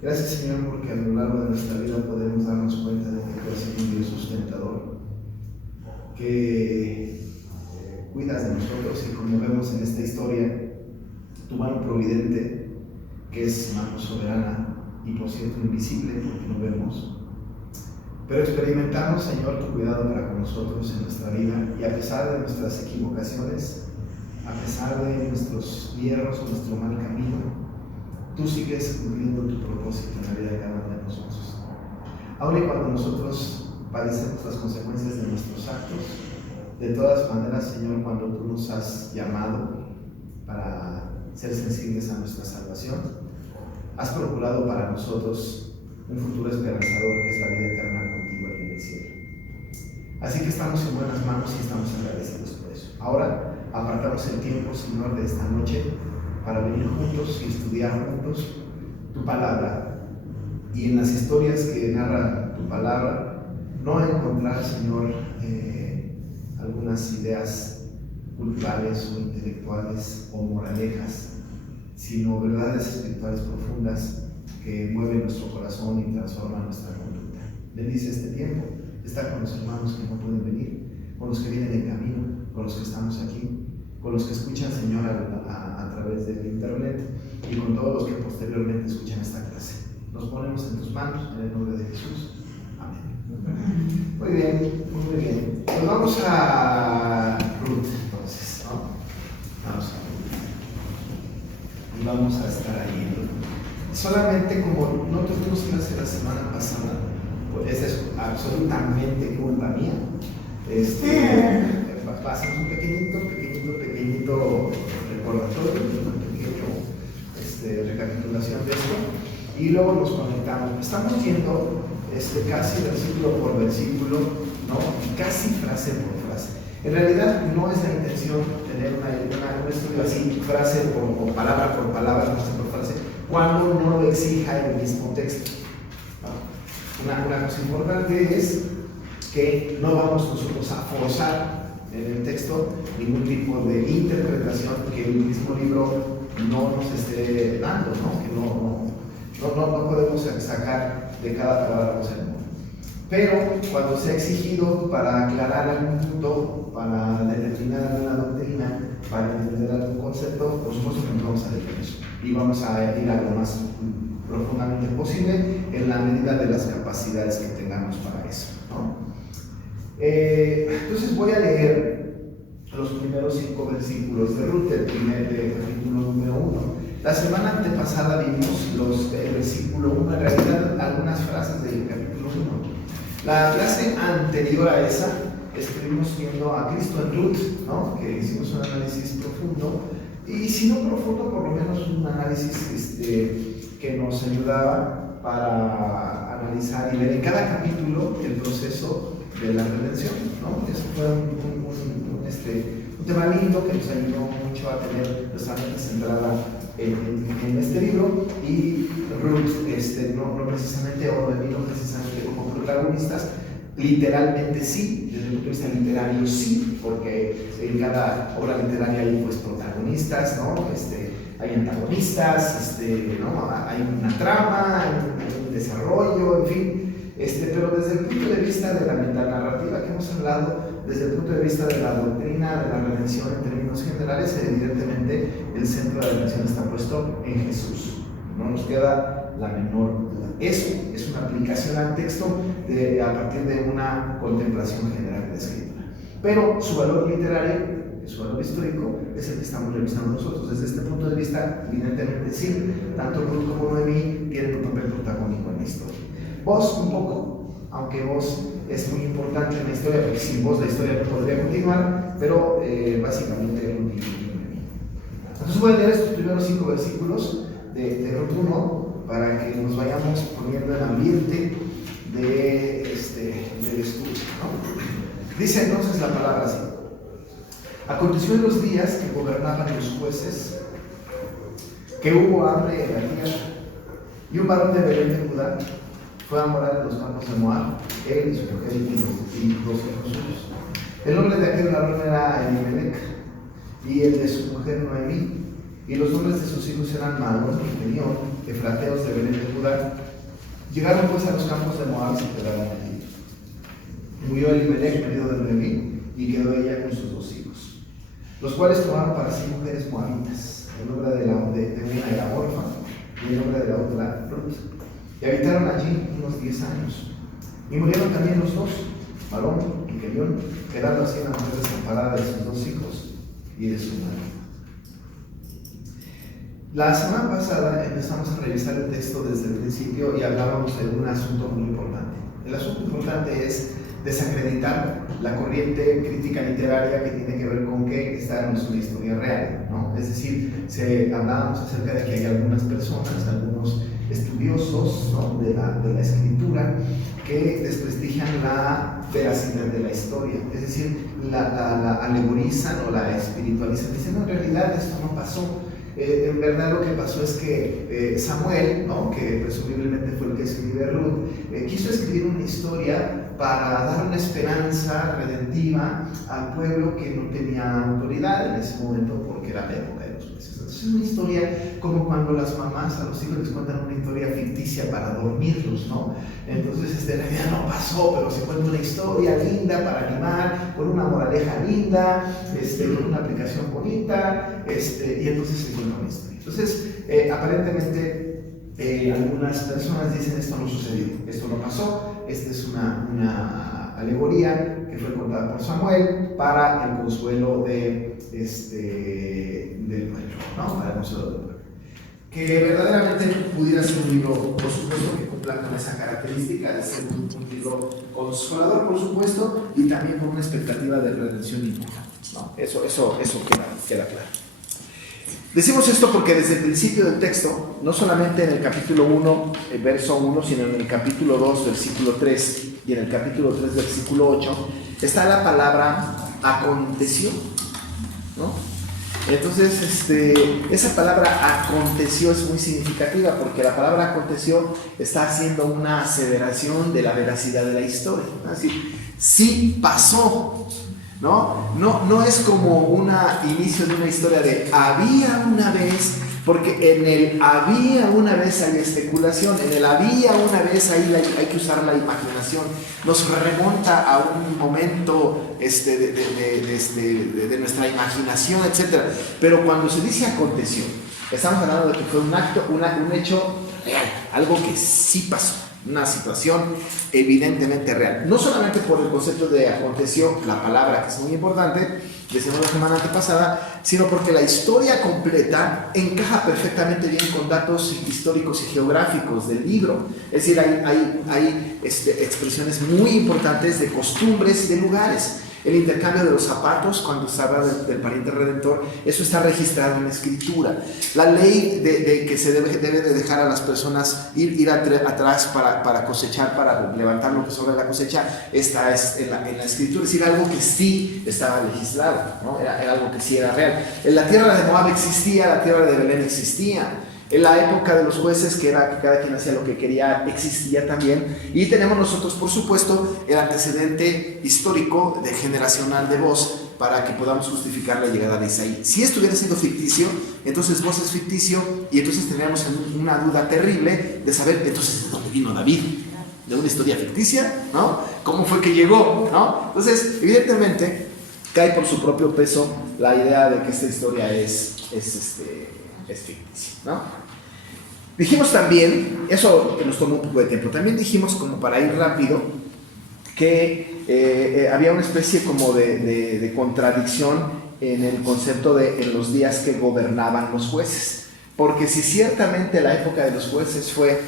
Gracias, Señor, porque a lo largo de nuestra vida podemos darnos cuenta de que tú eres un Dios sustentador, que cuidas de nosotros y, como vemos en esta historia, tu mano providente, que es mano soberana y, por cierto, invisible porque no vemos. Pero experimentamos, Señor, tu cuidado para con nosotros en nuestra vida, y a pesar de nuestras equivocaciones, a pesar de nuestros hierros, nuestro mal camino, tú sigues cumpliendo tu propósito en la vida de cada uno de nosotros. Aun y cuando nosotros padecemos las consecuencias de nuestros actos, de todas maneras, Señor, cuando tú nos has llamado para ser sensibles a nuestra salvación, has procurado para nosotros un futuro esperanzador, que es la vida eterna contigo en el cielo. Así que estamos en buenas manos y estamos agradecidos por eso. Ahora apartamos el tiempo, Señor, de esta noche para venir juntos y estudiar juntos tu palabra, y en las historias que narra tu palabra no encontrar, Señor, algunas ideas culturales o intelectuales o moralejas, sino verdades espirituales profundas que mueven nuestro corazón y transforman nuestra conducta. Bendice este tiempo, está con los hermanos que no pueden venir, con los que vienen en camino, con los que estamos aquí, con los que escuchan, Señor, a través del internet, y con todos los que posteriormente escuchan esta clase. Nos ponemos en tus manos, en el nombre de Jesús. Amén. Muy bien, muy bien. Pues vamos a Ruth, entonces, ¿no? Vamos a Ruth. Y vamos a estar ahí. Solamente, como no tuvimos clase la semana pasada, pues esa es absolutamente culpa mía. Pasamos un pequeñito recordatorio, una pequeña recapitulación de esto, y luego nos conectamos. Estamos viendo casi versículo por versículo, ¿no? Y casi frase por frase. En realidad no es la intención tener un estudio así, frase o palabra por palabra, frase por frase, cuando no lo exija el mismo texto, ¿no? Una cosa importante es que no vamos nosotros a forzar en el texto ningún tipo de interpretación que el mismo libro no nos esté dando, ¿no? Que no podemos sacar de cada palabra cosa del mundo. Pero cuando sea exigido para aclarar algún punto, para determinar alguna doctrina, para entender algún concepto, por supuesto que nos vamos a detener eso y vamos a ir a lo más profundamente posible en la medida de las capacidades que tengamos para eso, ¿no? Entonces voy a leer los primeros 5 versículos de Ruth, el capítulo número 1. La semana antepasada vimos el versículo 1, en realidad algunas frases del capítulo 1. La clase anterior a esa estuvimos viendo a Cristo en Ruth, ¿no? Que hicimos un análisis profundo, y si no profundo, por lo menos un análisis que nos ayudaba para analizar y ver en cada capítulo el proceso de la redención, ¿no? Eso fue un tema lindo que nos ayudó mucho a tener nuestra mente centrada en este libro. Y Ruth, no precisamente, o Noemí no precisamente como protagonistas, literalmente sí, desde el punto de vista literario sí, porque en cada obra literaria hay pues protagonistas, ¿no? Hay antagonistas, ¿no? Hay una trama, hay un desarrollo, en fin. Pero desde el punto de vista de la metanarrativa que hemos hablado, desde el punto de vista de la doctrina de la redención en términos generales, evidentemente el centro de la redención está puesto en Jesús. No nos queda la menor duda. Eso es una aplicación al texto a partir de una contemplación general de la Escritura. Pero su valor literario, su valor histórico, es el que estamos revisando nosotros. Desde este punto de vista, evidentemente sí, tanto Ruth como Noemí tienen un papel protagónico en la historia. Vos un poco, aunque vos es muy importante en la historia, porque sin vos la historia no podría continuar, pero básicamente Ruth y Noemí. Entonces voy a leer estos primeros 5 versículos de Ruth 1 para que nos vayamos poniendo en ambiente del estudio, ¿no? Dice entonces la palabra así: aconteció en los días que gobernaban los jueces que hubo hambre en la tierra, y un varón de Belén de Judá fue a morar en los campos de Moab, él y su mujer y 2 hijos suyos. El nombre de aquel varón era Elimelech, y el de su mujer Noemí. y los nombres de sus hijos eran Malón y Gelión, efrateos de Belén de Judá. Llegaron pues a los campos de Moab y se quedaron allí. Murió Elimelech, marido de Noemí, y quedó ella con sus 2 hijos, los cuales tomaron para sí mujeres moabitas. El nombre de una era Orfa y el nombre de la otra Ruth. Y habitaron allí unos 10 años. Y murieron también los 2, Malón y Gelión, quedando así la mujer desamparada de sus 2 hijos y de su marido. La semana pasada empezamos a revisar el texto desde el principio y hablábamos de un asunto muy importante. El asunto importante es desacreditar la corriente crítica literaria que tiene que ver con que esta no es una historia real, ¿no? Es decir, hablábamos acerca de que hay algunas personas, algunos estudiosos, ¿no?, de la escritura, que desprestigian la veracidad de la historia, es decir, la alegorizan o la espiritualizan, dicen, no, en realidad esto no pasó. En verdad lo que pasó es que Samuel, ¿no?, que presumiblemente fue el que escribió Ruth, quiso escribir una historia para dar una esperanza redentiva al pueblo que no tenía autoridad en ese momento porque era la época de los jueces. Entonces es una historia como cuando las mamás a los hijos les cuentan una historia ficticia para dormirlos, ¿no? Entonces en realidad no pasó, pero se cuenta una historia linda para animar, con una moraleja linda, con una aplicación bonita, y entonces se cuenta una historia. Entonces, aparentemente, algunas personas dicen esto no sucedió, esto no pasó, esta es una alegoría que fue contada por Samuel para el consuelo del pueblo, ¿no? Para el consuelo del pueblo. Que verdaderamente pudiera ser un libro, por supuesto, que cumpla con esa característica de ser un libro consolador, por supuesto, y también con una expectativa de redención importante, ¿no? Eso queda claro. Decimos esto porque desde el principio del texto, no solamente en el capítulo 1, verso 1, sino en el capítulo 2, versículo 3, y en el capítulo 3, versículo 8, está la palabra aconteció, ¿no? Entonces, esa palabra aconteció es muy significativa porque la palabra aconteció está haciendo una aseveración de la veracidad de la historia, ¿no? Es decir, sí pasó, ¿no? No es como un inicio de una historia de había una vez, porque en el había una vez hay especulación, en el había una vez ahí hay que usar la imaginación, nos remonta a un momento de nuestra imaginación, etc. Pero cuando se dice aconteció, estamos hablando de que fue un acto, un hecho real, algo que sí pasó. Una situación evidentemente real, no solamente por el concepto de aconteció, la palabra que es muy importante, decimos la semana antepasada, sino porque la historia completa encaja perfectamente bien con datos históricos y geográficos del libro. Es decir, hay expresiones muy importantes de costumbres y de lugares. El intercambio de los zapatos, cuando se habla del pariente redentor, eso está registrado en la escritura. La ley de que se debe de dejar a las personas ir atrás para cosechar, para levantar lo que sobra de la cosecha, esta es en la escritura. Es decir, algo que sí estaba legislado, ¿no? Era algo que sí era real. En la tierra de Moab existía, la tierra de Belén existía. En la época de los jueces, que era que cada quien hacía lo que quería, existía también. Y tenemos nosotros, por supuesto, el antecedente histórico generacional de Boz para que podamos justificar la llegada de Isaí. Si esto hubiera sido ficticio, entonces Boz es ficticio y entonces tendríamos una duda terrible de saber entonces de dónde vino David, de una historia ficticia, ¿no? ¿Cómo fue que llegó, ¿no? Entonces, evidentemente, cae por su propio peso la idea de que esta historia es ficticia, ¿no? Dijimos también, eso nos tomó un poco de tiempo, también dijimos, como para ir rápido, que había una especie como de contradicción en el concepto de en los días que gobernaban los jueces, porque si ciertamente la época de los jueces fue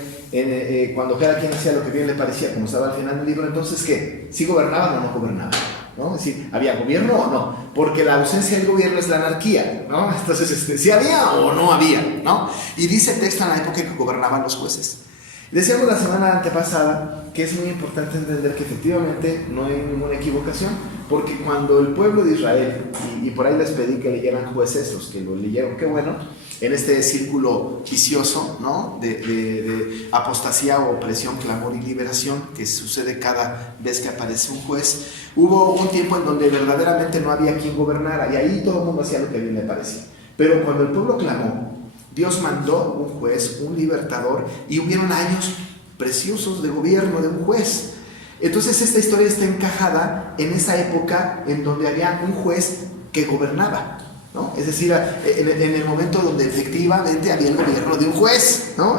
cuando cada quien hacía lo que bien le parecía, como estaba al final del libro, entonces ¿qué? ¿Sí gobernaban o no gobernaban? ¿No? Es decir, ¿había gobierno o no? Porque la ausencia del gobierno es la anarquía, ¿no? Entonces, ¿sí había o no había? ¿No? Y dice el texto en la época que gobernaban los jueces. Decíamos la semana antepasada que es muy importante entender que efectivamente no hay ninguna equivocación, porque cuando el pueblo de Israel, y por ahí les pedí que leyeran Jueces, los que lo leyeron, qué bueno, en este círculo vicioso, ¿no? de apostasía, opresión, clamor y liberación que sucede cada vez que aparece un juez, hubo un tiempo en donde verdaderamente no había quien gobernara y ahí todo el mundo hacía lo que bien le parecía. Pero cuando el pueblo clamó, Dios mandó un juez, un libertador, y hubieron años preciosos de gobierno de un juez. Entonces esta historia está encajada en esa época en donde había un juez que gobernaba, ¿no? Es decir, en el momento donde efectivamente había el gobierno de un juez, ¿no?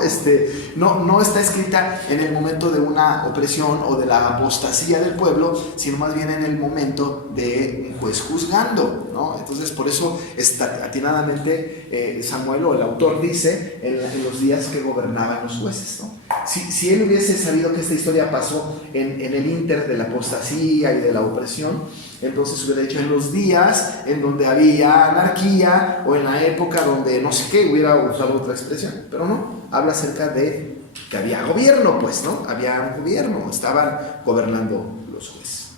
No está escrita en el momento de una opresión o de la apostasía del pueblo, sino más bien en el momento de un juez juzgando, ¿no? Entonces por eso atinadamente Samuel o el autor dice en los días que gobernaban los jueces, ¿no? Si él hubiese sabido que esta historia pasó en el ínter de la apostasía y de la opresión, entonces hubiera dicho en los días en donde había anarquía o en la época donde no sé qué, hubiera usado otra expresión, pero no, habla acerca de que había gobierno, pues, ¿no? Había un gobierno, estaban gobernando los jueces.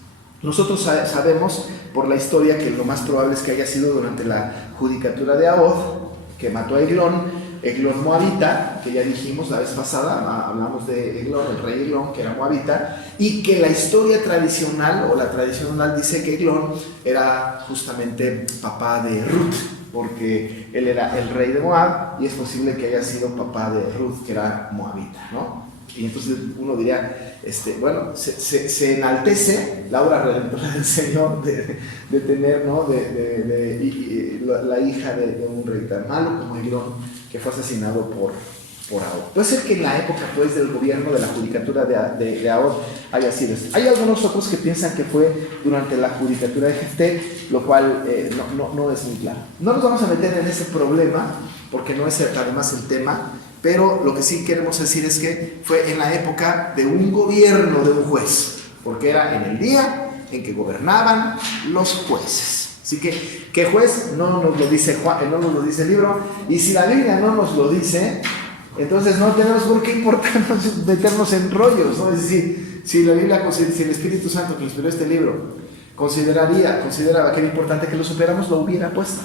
Nosotros sabemos por la historia que lo más probable es que haya sido durante la judicatura de Ahod, que mató a Eglón moabita, que ya dijimos la vez pasada, hablamos de Eglón, el rey Eglón, que era moabita, y que la historia tradicional o la tradición oral dice que Eglón era justamente papá de Ruth, porque él era el rey de Moab y es posible que haya sido papá de Ruth, que era moabita, ¿no? Y entonces uno diría, bueno, se enaltece la obra redentora del Señor de tener, ¿no? La hija de un rey tan malo como Eglón, que fue asesinado por Ahod. Puede ser que en la época, pues, del gobierno de la judicatura de Ahod haya sido esto. Hay algunos otros que piensan que fue durante la judicatura de Jefté, lo cual no es muy claro. No nos vamos a meter en ese problema, porque no es además el tema, pero lo que sí queremos decir es que fue en la época de un gobierno de un juez, porque era en el día en que gobernaban los jueces. Así que, ¿qué juez? No nos lo dice no nos lo dice el libro, y si la Biblia no nos lo dice, entonces no tenemos por qué importarnos meternos en rollos, ¿no? Es decir, si la Biblia, si el Espíritu Santo que inspiró este libro consideraba que era importante que lo supiéramos, lo hubiera puesto.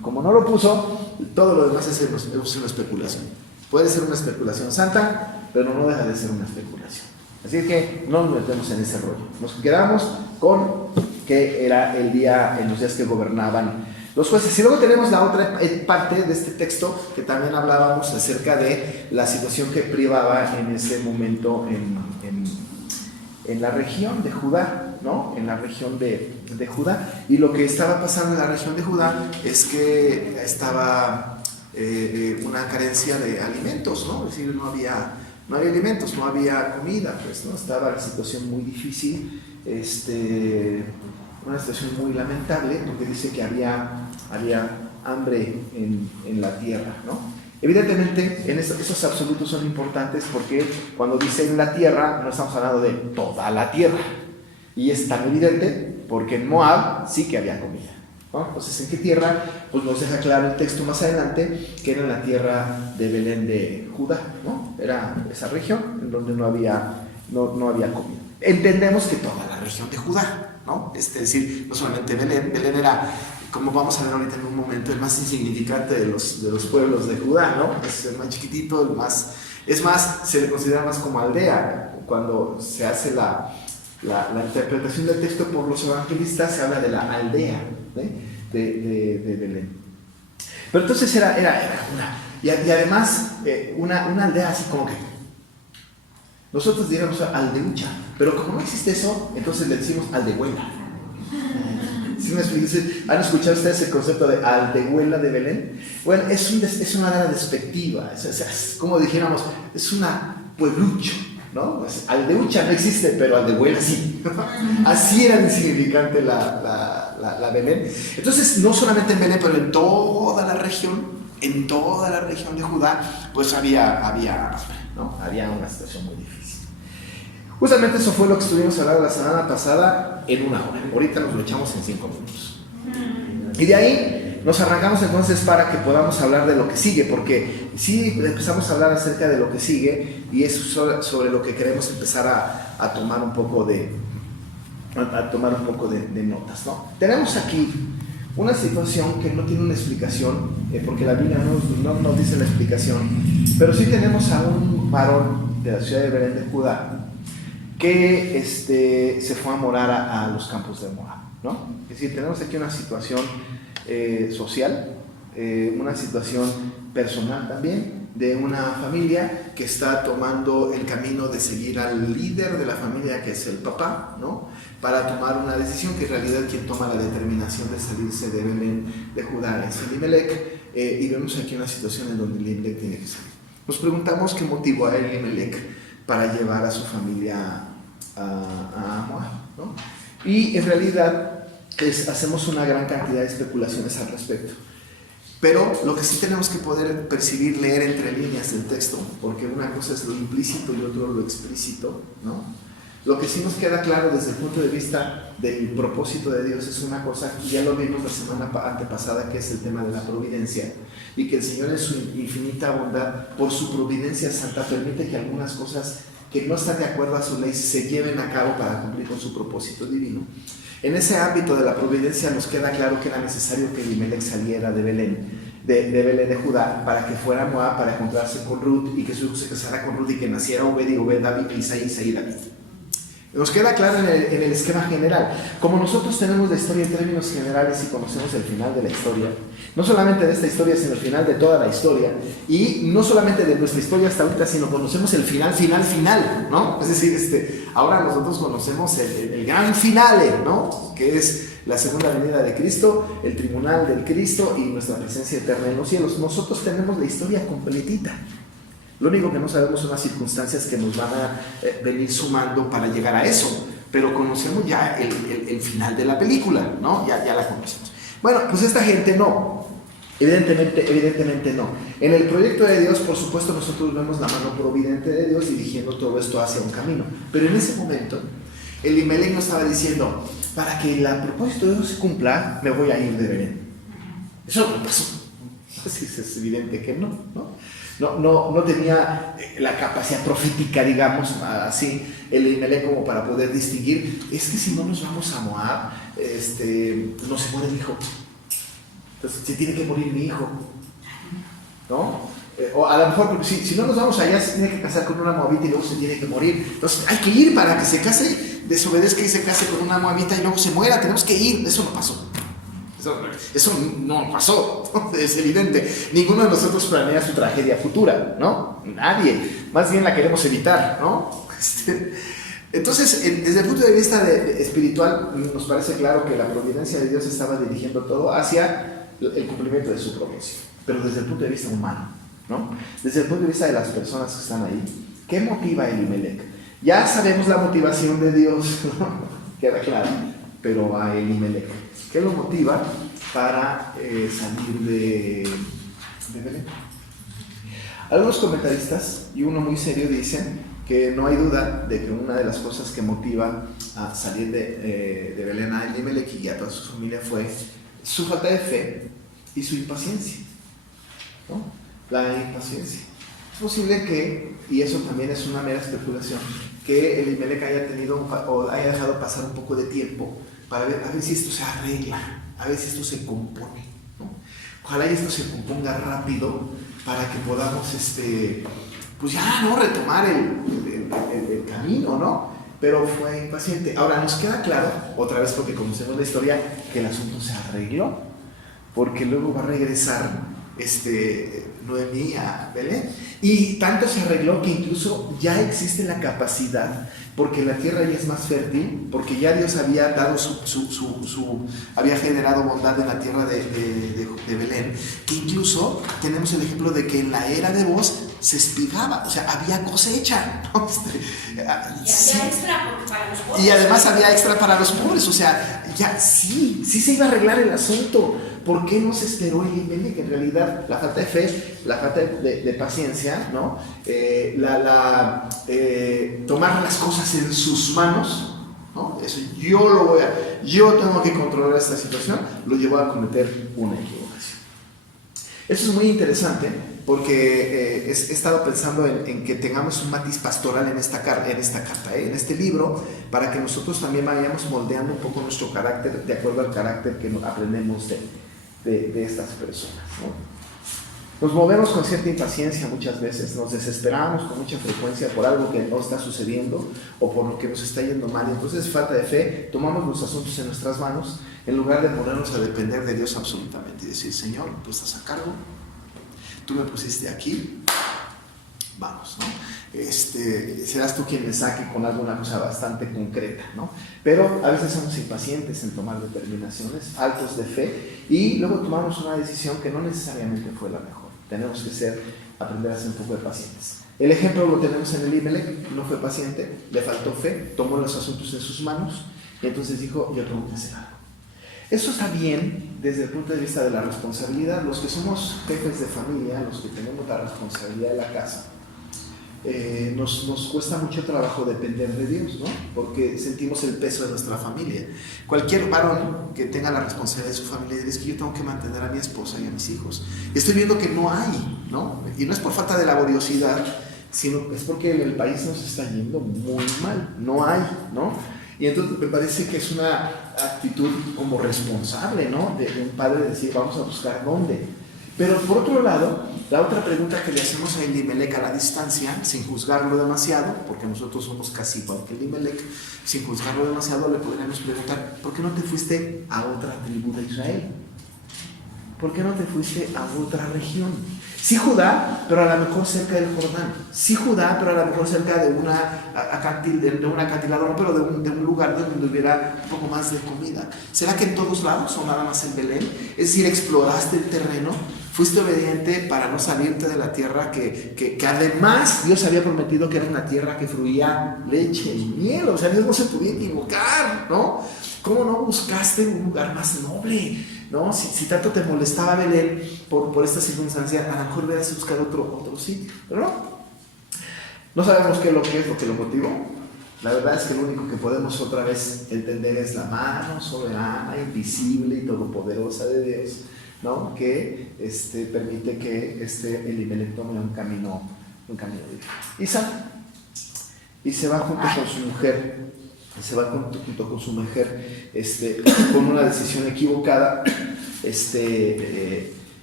Como no lo puso, todo lo demás es una especulación. Puede ser una especulación santa, pero no deja de ser una especulación. Así que no nos metemos en ese rollo. Nos quedamos con que era el día, en los días que gobernaban los jueces. Y luego tenemos la otra parte de este texto que también hablábamos acerca de la situación que privaba en ese momento en la región de Judá, ¿no? En la región de Judá. Y lo que estaba pasando en la región de Judá es que estaba una carencia de alimentos, ¿no? Es decir, no había alimentos, no había comida, pues, ¿no? Estaba la situación muy difícil, una situación muy lamentable, porque dice que había hambre en la tierra, ¿no? Evidentemente, esos absolutos son importantes porque cuando dice en la tierra, no estamos hablando de toda la tierra. Y es tan evidente porque en Moab sí que había comida, ¿no? Entonces, ¿en qué tierra? Pues nos deja claro el texto más adelante que era en la tierra de Belén de Judá, ¿no? Era esa región en donde no había comida. Entendemos que toda la región de Judá, ¿no? Es decir, no solamente Belén era, como vamos a ver ahorita en un momento, el más insignificante de los pueblos de Judá, ¿no? Es el más chiquitito, es más, se le considera más como aldea. Cuando se hace la interpretación del texto por los evangelistas, se habla de la aldea, de Belén. Pero entonces era una, y además una aldea así como que nosotros diríamos aldeucha, pero como no existe eso, entonces le decimos aldehuela. ¿Sí me explico? ¿Han escuchado ustedes el concepto de aldehuela de Belén? Bueno, es una manera despectiva, es como dijéramos, es una pueblucho, ¿no? Pues, aldeucha no existe, pero aldehuela sí. Así era insignificante la Belén. Entonces, no solamente en Belén, pero en toda la región de Judá, pues había hambre, ¿no? Había una situación muy difícil. Justamente eso fue lo que estuvimos hablando la semana pasada en 1 hora. Ahorita nos lo echamos en 5 minutos. Y de ahí nos arrancamos entonces para que podamos hablar de lo que sigue, porque sí empezamos a hablar acerca de lo que sigue y es sobre lo que queremos empezar a tomar un poco de notas, ¿no? Tenemos aquí una situación que no tiene una explicación, porque la Biblia no nos dice la explicación, pero sí tenemos a un varón de la ciudad de Belén de Judá que se fue a morar a los campos de Moab, ¿no? Es decir, tenemos aquí una situación social una situación personal también, de una familia que está tomando el camino de seguir al líder de la familia, que es el papá, ¿no? Para tomar una decisión, que en realidad quien toma la determinación de salirse de Belén de Judá es Elimelec, y vemos aquí una situación en donde Elimelec tiene que salir. Nos preguntamos qué motivó a Elimelec para llevar a su familia a Moab, ¿no? Y en realidad hacemos una gran cantidad de especulaciones al respecto. Pero lo que sí tenemos que poder percibir, leer entre líneas del texto, porque una cosa es lo implícito y otro lo explícito, ¿no? Lo que sí nos queda claro desde el punto de vista del propósito de Dios es una cosa, y ya lo vimos la semana antepasada, que es el tema de la providencia, y que el Señor en su infinita bondad, por su providencia santa, permite que algunas cosas que no están de acuerdo a su ley se lleven a cabo para cumplir con su propósito divino. En ese ámbito de la providencia nos queda claro que era necesario que Elimelec saliera de Belén de Judá, para que fuera a Moab, para encontrarse con Ruth, y que su hijo se casara con Ruth, y que naciera Obed, y Obed David, y Isaí David. Nos queda claro en el esquema general. Como nosotros tenemos la historia en términos generales y conocemos el final de la historia, no solamente de esta historia, sino el final de toda la historia, y no solamente de nuestra historia hasta ahorita, sino conocemos el final, ¿no? Es decir, ahora nosotros conocemos el gran finale, ¿no? Que es la segunda venida de Cristo, el tribunal del Cristo y nuestra presencia eterna en los cielos. Nosotros tenemos la historia completita. Lo único que no sabemos son las circunstancias que nos van a venir sumando para llegar a eso, pero conocemos ya el final de la película, ¿no? Ya la conocemos. Bueno, pues esta gente no, evidentemente no. En el proyecto de Dios, por supuesto, nosotros vemos la mano providente de Dios dirigiendo todo esto hacia un camino, pero en ese momento, Elimelec no estaba diciendo, para que el propósito de Dios se cumpla, me voy a ir de Belén. Eso no pasó. Así es evidente que no tenía la capacidad profética, digamos, así, el Elimelec, como para poder distinguir, es que si no nos vamos a Moab, no se muere el hijo. Entonces, se tiene que morir mi hijo, ¿no? O a lo mejor, si no nos vamos allá, se tiene que casar con una moabita y luego se tiene que morir. Entonces, hay que ir para que se case, desobedezca y se case con una moabita y luego se muera. Tenemos que ir. Eso no pasó. Eso no pasó, es evidente. Ninguno de nosotros planea su tragedia futura, ¿no? Nadie. Más bien la queremos evitar, ¿no? Entonces, desde el punto de vista espiritual, nos parece claro que la providencia de Dios estaba dirigiendo todo hacia el cumplimiento de su propósito. Pero desde el punto de vista humano, ¿no? Desde el punto de vista de las personas que están ahí, ¿qué motiva a Elimelec? Ya sabemos la motivación de Dios, ¿no? Queda claro, pero a Elimelec, ¿qué lo motiva para salir de Belén? Algunos comentaristas, y uno muy serio, dicen que no hay duda de que una de las cosas que motiva a salir de Belén a Elimelec y a toda su familia fue su falta de fe y su impaciencia, ¿no? La impaciencia. Es posible que, y eso también es una mera especulación, que Elimelec haya tenido o haya dejado pasar un poco de tiempo para ver, a ver si esto se arregla, a ver si esto se compone, ¿no? Ojalá esto se componga rápido para que podamos, pues ya, ¿no? Retomar el camino, ¿no? Pero fue impaciente. Ahora nos queda claro, otra vez porque conocemos la historia, que el asunto se arregló, porque luego va a regresar Noemí a Belén, y tanto se arregló que incluso ya existe la capacidad, porque la tierra ya es más fértil, porque ya Dios había dado había generado bondad en la tierra de Belén, que incluso tenemos el ejemplo de que en la era de Booz se espigaba, o sea, había cosecha, ¿no? Y había extra para los pobres. Y además había extra para los pobres, o sea, ya sí se iba a arreglar el asunto. ¿Por qué no se esperó Elimelec? Que en realidad la falta de fe, la falta de paciencia, ¿no? Tomar las cosas en sus manos, ¿no? Eso yo tengo que controlar esta situación, lo llevó a cometer una equivocación. Eso es muy interesante porque he estado pensando en que tengamos un matiz pastoral en esta carta, en este libro, para que nosotros también vayamos moldeando un poco nuestro carácter de acuerdo al carácter que aprendemos de estas personas, ¿no? Nos movemos con cierta impaciencia muchas veces, nos desesperamos con mucha frecuencia por algo que no está sucediendo o por lo que nos está yendo mal. Entonces, falta de fe, tomamos los asuntos en nuestras manos en lugar de ponernos a depender de Dios absolutamente y decir, Señor, tú estás a cargo, tú me pusiste aquí, vamos, ¿no? Serás tú quien me saque con alguna cosa bastante concreta, ¿no? Pero a veces somos impacientes en tomar determinaciones, altos de fe, y luego tomamos una decisión que no necesariamente fue la mejor. Tenemos que aprender a ser un poco de pacientes. El ejemplo lo tenemos en Elimelec, no fue paciente, le faltó fe, tomó los asuntos en sus manos, y entonces dijo, yo tengo que hacer algo. Eso está bien desde el punto de vista de la responsabilidad. Los que somos jefes de familia, los que tenemos la responsabilidad de la casa, nos cuesta mucho trabajo depender de Dios, ¿no? Porque sentimos el peso de nuestra familia. Cualquier varón que tenga la responsabilidad de su familia dice, es que yo tengo que mantener a mi esposa y a mis hijos. Y estoy viendo que no hay, ¿no? Y no es por falta de laboriosidad, sino es porque el país nos está yendo muy mal, no hay, ¿no? Y entonces me parece que es una actitud como responsable, ¿no? De un padre decir, vamos a buscar dónde. Pero por otro lado, la otra pregunta que le hacemos a Elimelec a la distancia, sin juzgarlo demasiado, porque nosotros somos casi igual que Elimelec, sin juzgarlo demasiado, le podríamos preguntar, ¿por qué no te fuiste a otra tribu de Israel? ¿Por qué no te fuiste a otra región? Sí Judá, pero a lo mejor cerca del Jordán. Sí Judá, pero a lo mejor cerca de un acantilado, no, pero de un lugar donde hubiera un poco más de comida. ¿Será que en todos lados o nada más en Belén? Es decir, exploraste el terreno, fuiste obediente para no salirte de la tierra que además Dios había prometido que era una tierra que fluía leche y miel. O sea, Dios no se podía equivocar, ¿no? ¿Cómo no buscaste un lugar más noble? ¿No? Si tanto te molestaba Belén por esta circunstancia, a lo mejor hubieras buscado otro sitio, pero no sabemos qué es lo que lo motivó. La verdad es que lo único que podemos otra vez entender es la mano soberana, invisible y todopoderosa de Dios, ¿no? Que permite que Elimelec tome un camino de vida. Y se va junto con su mujer. Se va junto con su mujer con una decisión equivocada,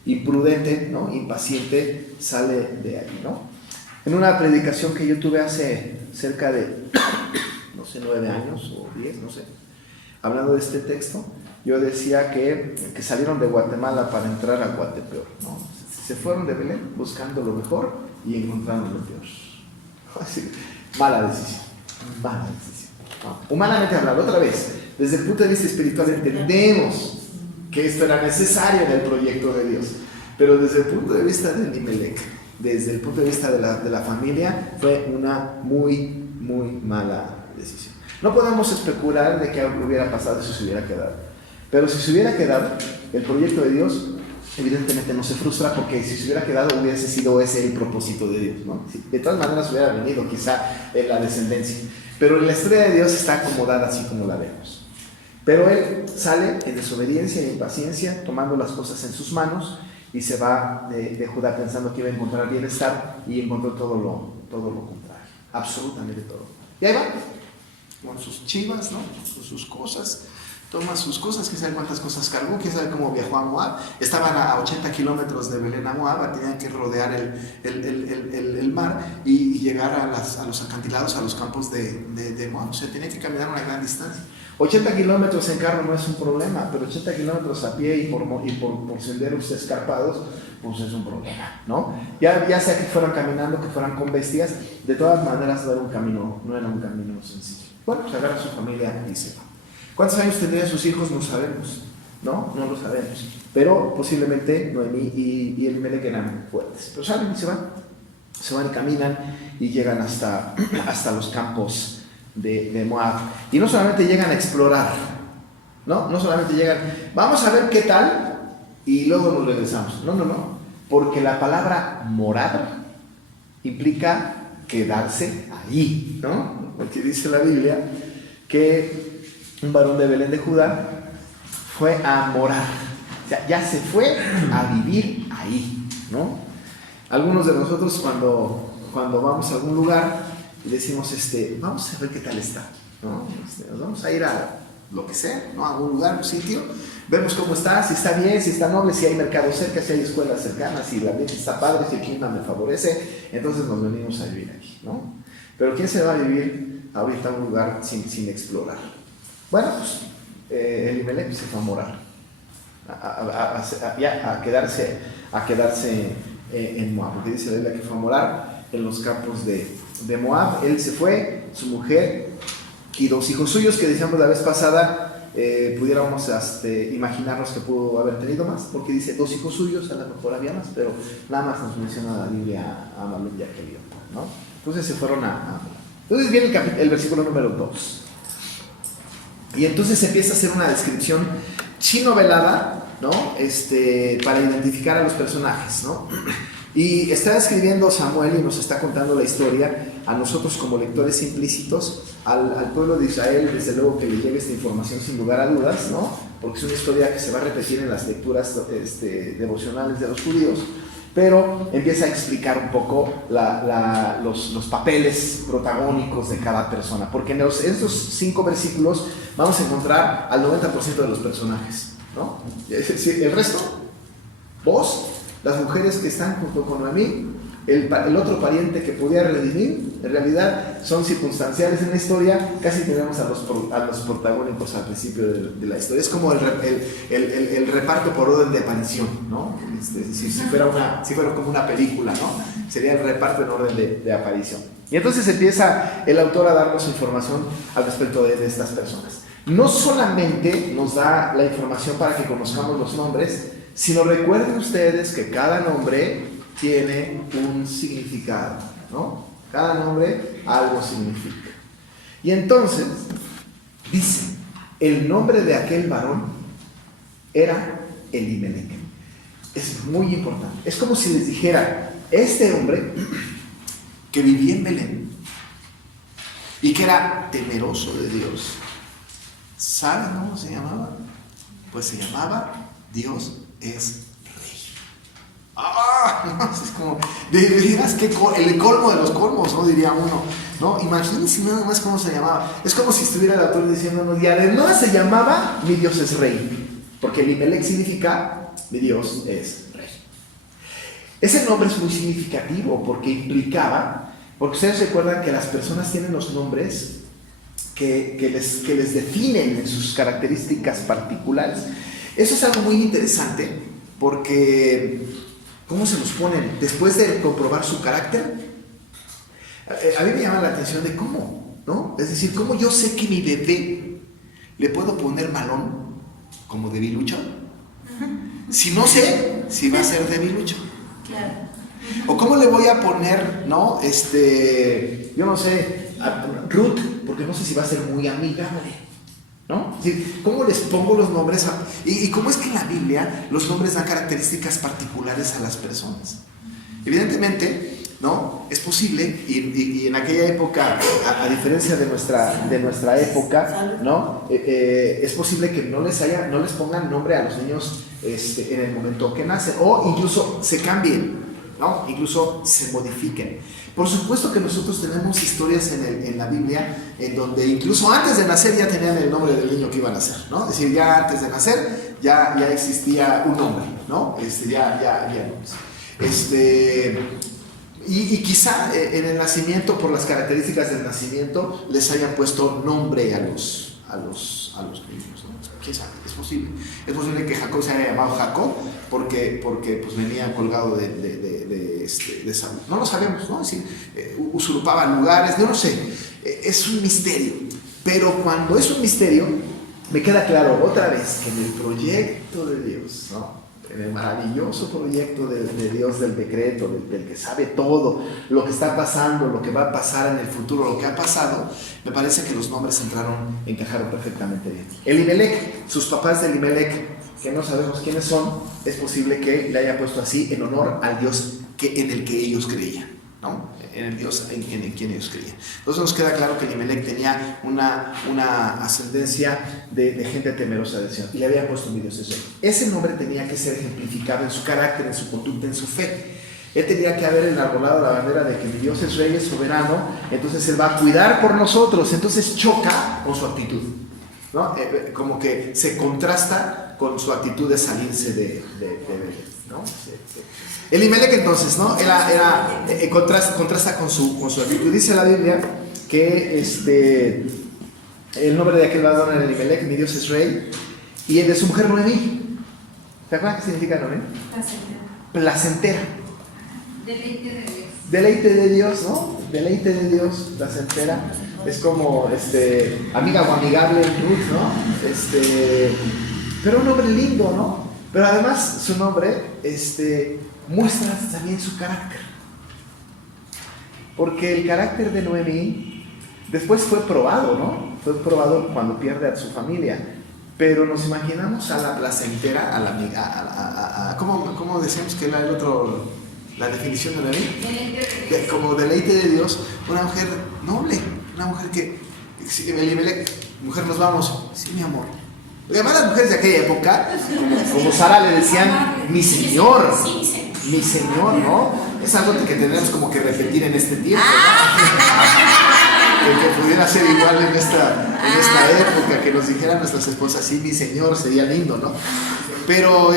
imprudente, ¿no? Impaciente, sale de ahí, ¿no? En una predicación que yo tuve hace cerca de, no sé, 9 años o 10, no sé, hablando de este texto, yo decía que salieron de Guatemala para entrar a Guatepeor, ¿no? Se fueron de Belén buscando lo mejor y encontraron lo peor. Así, mala decisión. No. Humanamente hablando, otra vez, desde el punto de vista espiritual entendemos que esto era necesario en el proyecto de Dios, pero desde el punto de vista de Elimelec, desde el punto de vista de la familia, fue una muy, muy mala decisión. No podemos especular de qué hubiera pasado si se hubiera quedado, pero si se hubiera quedado, el proyecto de Dios evidentemente no se frustra, porque si se hubiera quedado hubiese sido ese el propósito de Dios, ¿no? De todas maneras hubiera venido quizá en la descendencia, pero la historia de Dios está acomodada así como la vemos. Pero él sale en desobediencia e impaciencia, tomando las cosas en sus manos, y se va de Judá pensando que iba a encontrar bienestar, y encontró todo lo contrario, absolutamente todo. Y ahí va, con sus chivas, ¿no? Con sus cosas. Toma sus cosas, quién sabe cuántas cosas cargó, quién sabe cómo viajó a Moab. Estaban a 80 kilómetros de Belén a Moab, tenían que rodear el mar y llegar a los acantilados, a los campos de Moab. O sea, tenían que caminar una gran distancia. 80 kilómetros en carro no es un problema, pero 80 kilómetros a pie y por senderos escarpados, pues es un problema, ¿no? Ya sea que fueran caminando, que fueran con bestias, de todas maneras no era un camino sencillo. Bueno, pues agarra a su familia y se va. ¿Cuántos años tendrían sus hijos? No sabemos, ¿no? No lo sabemos. Pero posiblemente Noemí y Elimelec eran fuertes. Pero salen y se van y caminan y llegan hasta los campos de Moab. Y no solamente llegan a explorar, ¿no? No solamente llegan, vamos a ver qué tal y luego nos regresamos. No. Porque la palabra morar implica quedarse ahí, ¿no? Porque dice la Biblia que un varón de Belén de Judá fue a morar, o sea, ya se fue a vivir ahí, ¿no? Algunos de nosotros cuando vamos a algún lugar y decimos, vamos a ver qué tal está, ¿no? Nos vamos a ir a lo que sea, ¿no? A algún lugar, un sitio, vemos cómo está, si está bien, si está noble, si hay mercado cerca, si hay escuelas cercanas, si el ambiente está padre, si el clima me favorece, entonces nos venimos a vivir aquí, ¿no? Pero ¿quién se va a vivir ahorita a un lugar sin explorar? Bueno, pues Elimelech se fue a morar, a quedarse en Moab, porque dice la Biblia que fue a morar en los campos de Moab. Él se fue, su mujer y 2 hijos suyos, que decíamos la vez pasada, pudiéramos imaginarnos que pudo haber tenido más, porque dice 2 hijos suyos, a lo mejor había más, pero nada más nos menciona la Biblia a Malón y a Kelión, ¿no? Entonces se fueron Entonces viene el versículo número 2. Y entonces empieza a hacer una descripción chinovelada, ¿no? Para identificar a los personajes, ¿no? Y está escribiendo Samuel y nos está contando la historia a nosotros como lectores implícitos, al pueblo de Israel, desde luego que le llegue esta información sin lugar a dudas, ¿no? Porque es una historia que se va a repetir en las lecturas devocionales de los judíos, pero empieza a explicar un poco los papeles protagónicos de cada persona, porque en estos 5 versículos vamos a encontrar al 90% de los personajes, ¿no? El resto, vos, las mujeres que están junto con Noemí, el otro pariente que podía redimir, en realidad son circunstanciales en la historia. Casi tenemos a los protagónicos al principio de la historia. Es como el reparto por orden de aparición, ¿no? Si fuera como una película, ¿no? Sería el reparto en orden de aparición. Y entonces empieza el autor a darnos información al respecto de estas personas. No solamente nos da la información para que conozcamos los nombres, sino recuerden ustedes que cada nombre tiene un significado, ¿no? Cada nombre algo significa. Y entonces, dice, el nombre de aquel varón era Elimelech. Es muy importante. Es como si les dijera, este hombre que vivía en Belén y que era temeroso de Dios, ¿saben cómo se llamaba? Pues se llamaba Dios es Rey. Es como, dirás que el colmo de los colmos, ¿no? Diría uno, ¿no? Imagínense nada más cómo se llamaba. Es como si estuviera el autor diciéndonos, y además se llamaba mi Dios es Rey, porque Elimelech significa mi Dios es Rey. Ese nombre es muy significativo porque porque ustedes recuerdan que las personas tienen los nombres que les definen en sus características particulares. Eso es algo muy interesante porque ¿cómo se los ponen? Después de comprobar su carácter, a mí me llama la atención de cómo, ¿no? Es decir, cómo yo sé que mi bebé le puedo poner Malón como debilucho, si no sé si va a ser debilucho. Claro. O cómo le voy a poner, ¿no? Yo no sé, a Ruth, porque no sé si va a ser muy amigable, ¿no? Es decir, ¿cómo les pongo los nombres? Y cómo es que en la Biblia los nombres dan características particulares a las personas. Evidentemente, ¿no? Es posible, y en aquella época, a diferencia de nuestra época, ¿no? Es posible que no les pongan nombre a los niños en el momento que nacen, o incluso se cambien, ¿no? Incluso se modifiquen. Por supuesto que nosotros tenemos historias en la Biblia en donde incluso antes de nacer ya tenían el nombre del niño que iban a nacer, ¿no? Es decir, ya antes de nacer ya existía un nombre, ¿no? Ya nombres. Y quizá en el nacimiento, por las características del nacimiento, les hayan puesto nombre a los niños, ¿no? ¿Quién sabe? Es posible. Es posible que Jacob se haya llamado Jacob porque pues venía colgado de Saúl. No lo sabemos, ¿no? Es decir, usurpaba lugares, yo no sé. Es un misterio. Pero cuando es un misterio, me queda claro otra vez que en el proyecto de Dios, ¿no? En el maravilloso proyecto de Dios, del decreto, del que sabe todo, lo que está pasando, lo que va a pasar en el futuro, lo que ha pasado, me parece que los nombres encajaron perfectamente bien. Elimelech, sus papás de Elimelech, que no sabemos quiénes son, es posible que le haya puesto así en honor al Dios en el que ellos creían, ¿no? En el Dios en quien ellos creían. Entonces nos queda claro que Elimelech tenía una ascendencia de gente temerosa del Señor y le había puesto mi Dios es Rey. Ese nombre tenía que ser ejemplificado en su carácter, en su conducta, en su fe. Él tenía que haber enarbolado la bandera de que mi Dios es Rey, es soberano, entonces Él va a cuidar por nosotros. Entonces choca con su actitud. ¿no? Como que se contrasta con su actitud de salirse de Belén, ¿no? Elimelec entonces, ¿no? Contrasta con su actitud. Dice la Biblia que el nombre de aquel varón era Elimelec, mi Dios es rey, y el de su mujer Noemí. ¿Te acuerdas qué significa Noemí? Placentera. Deleite de Dios. Deleite de Dios, ¿no? Deleite de Dios, placentera. Es como amiga o amigable Ruth, ¿no? Pero un nombre lindo, ¿no? Pero además su nombre muestra también su carácter. Porque el carácter de Noemí después fue probado, ¿no? Fue probado cuando pierde a su familia. Pero nos imaginamos a la placentera, a la amiga, ¿cómo decíamos que era la definición de Noemí? Como deleite de Dios, una mujer noble, una mujer que Elimelec, mujer, nos vamos. Sí, mi amor. Además, las mujeres de aquella época, como Sara, le decían mi señor, mi señor, ¿no? Es algo que tenemos como que repetir en este tiempo, ¿no? Que pudiera ser igual en esta época, que nos dijeran nuestras esposas, sí, mi señor, sería lindo, ¿no? Pero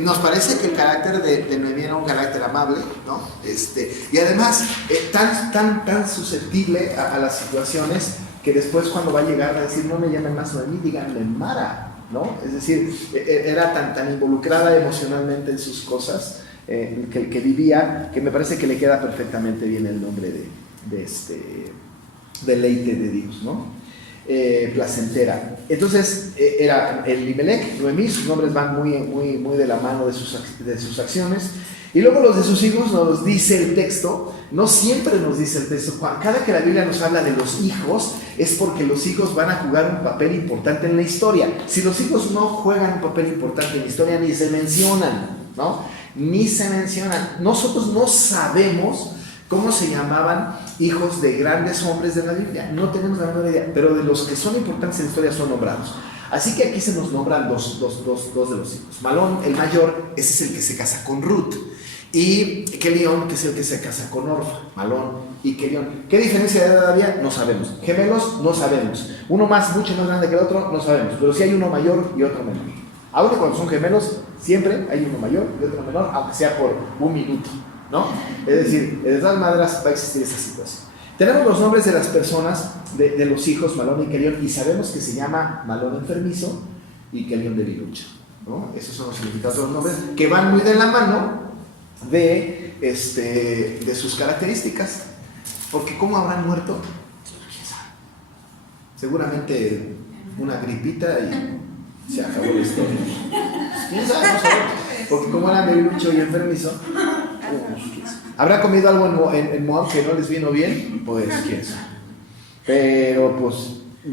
nos parece que el carácter de Noemí era un carácter amable, ¿no? Y además tan susceptible a las situaciones, que después cuando va a llegar a decir no me llamen más Noemí, díganme Mara, ¿no? Es decir, era tan involucrada emocionalmente en sus cosas que vivía, que me parece que le queda perfectamente bien el nombre de deleite de Dios, ¿no? Placentera. Entonces era Elimelec, Noemí, sus nombres van muy de la mano de sus acciones. Y luego los de sus hijos nos dice el texto, no siempre nos dice el texto, cada que la Biblia nos habla de los hijos es porque los hijos van a jugar un papel importante en la historia. Si los hijos no juegan un papel importante en la historia, ni se mencionan, ¿no? Ni se mencionan. Nosotros no sabemos cómo se llamaban hijos de grandes hombres de la Biblia, no tenemos la menor idea, pero de los que son importantes en la historia son nombrados. Así que aquí se nos nombran dos de los hijos. Malón, el mayor, ese es el que se casa con Ruth. Y Kelión, que es el que se casa con Orfa. Malón y Kelión. ¿Qué diferencia de edad había? No sabemos. Gemelos, no sabemos. Uno mucho más grande que el otro, no sabemos. Pero sí hay uno mayor y otro menor. Aunque cuando son gemelos, siempre hay uno mayor y otro menor, aunque sea por un minuto, ¿no? Es decir, de todas maneras va a existir esa situación. Tenemos los nombres de las personas, de los hijos Malón y Kelión, y sabemos que se llama Malón enfermizo y Kelión debilucho, ¿no? Esos son los significados de los nombres que van muy de la mano de sus características. Porque ¿cómo habrán muerto? ¿Quién sabe? Seguramente una gripita y se acabó la historia. ¿Quién sabe? No sabemos. Porque como eran debilucho y enfermizo, ¿habrá comido algo en Moab que no les vino bien? Pues quién sabe. Pero pues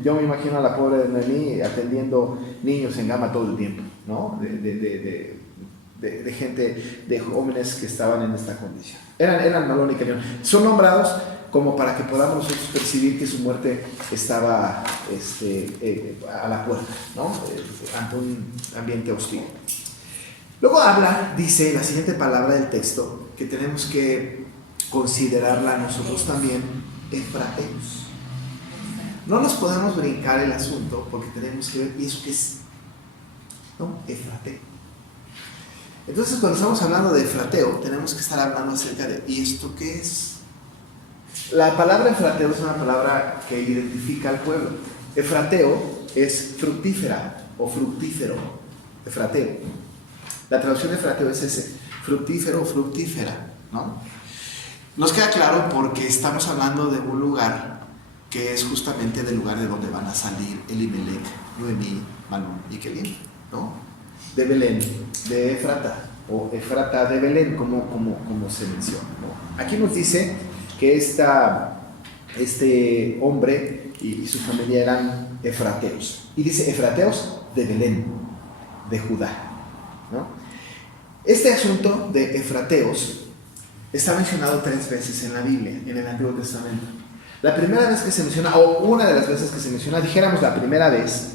yo me imagino a la pobre de Noemí atendiendo niños en gama todo el tiempo, ¿no? De gente, de jóvenes que estaban en esta condición. Eran Malón y Kelión. Son nombrados como para que podamos nosotros percibir que su muerte estaba a la puerta, ¿no? Ante un ambiente hostil. Luego dice la siguiente palabra del texto, que tenemos que considerarla nosotros también, efrateos. No nos podemos brincar el asunto porque tenemos que ver, ¿y eso qué es? ¿No? Efrateo. Entonces, cuando estamos hablando de efrateo, tenemos que estar hablando acerca de, ¿y esto qué es? La palabra efrateo es una palabra que identifica al pueblo. Efrateo es fructífera o fructífero. Efrateo. La traducción de efrateo es ese, fructífero o fructífera, ¿no? Nos queda claro porque estamos hablando de un lugar que es justamente del lugar de donde van a salir Elimelec, Noemí, Malón y Kelión, ¿no? De Belén, de Efrata, o Efrata de Belén, como se menciona, ¿no? Aquí nos dice que este hombre y su familia eran efrateos. Y dice efrateos de Belén, de Judá, ¿no? Este asunto de efrateos está mencionado 3 veces en la Biblia, en el Antiguo Testamento. La primera vez que se menciona, o una de las veces que se menciona, dijéramos la primera vez,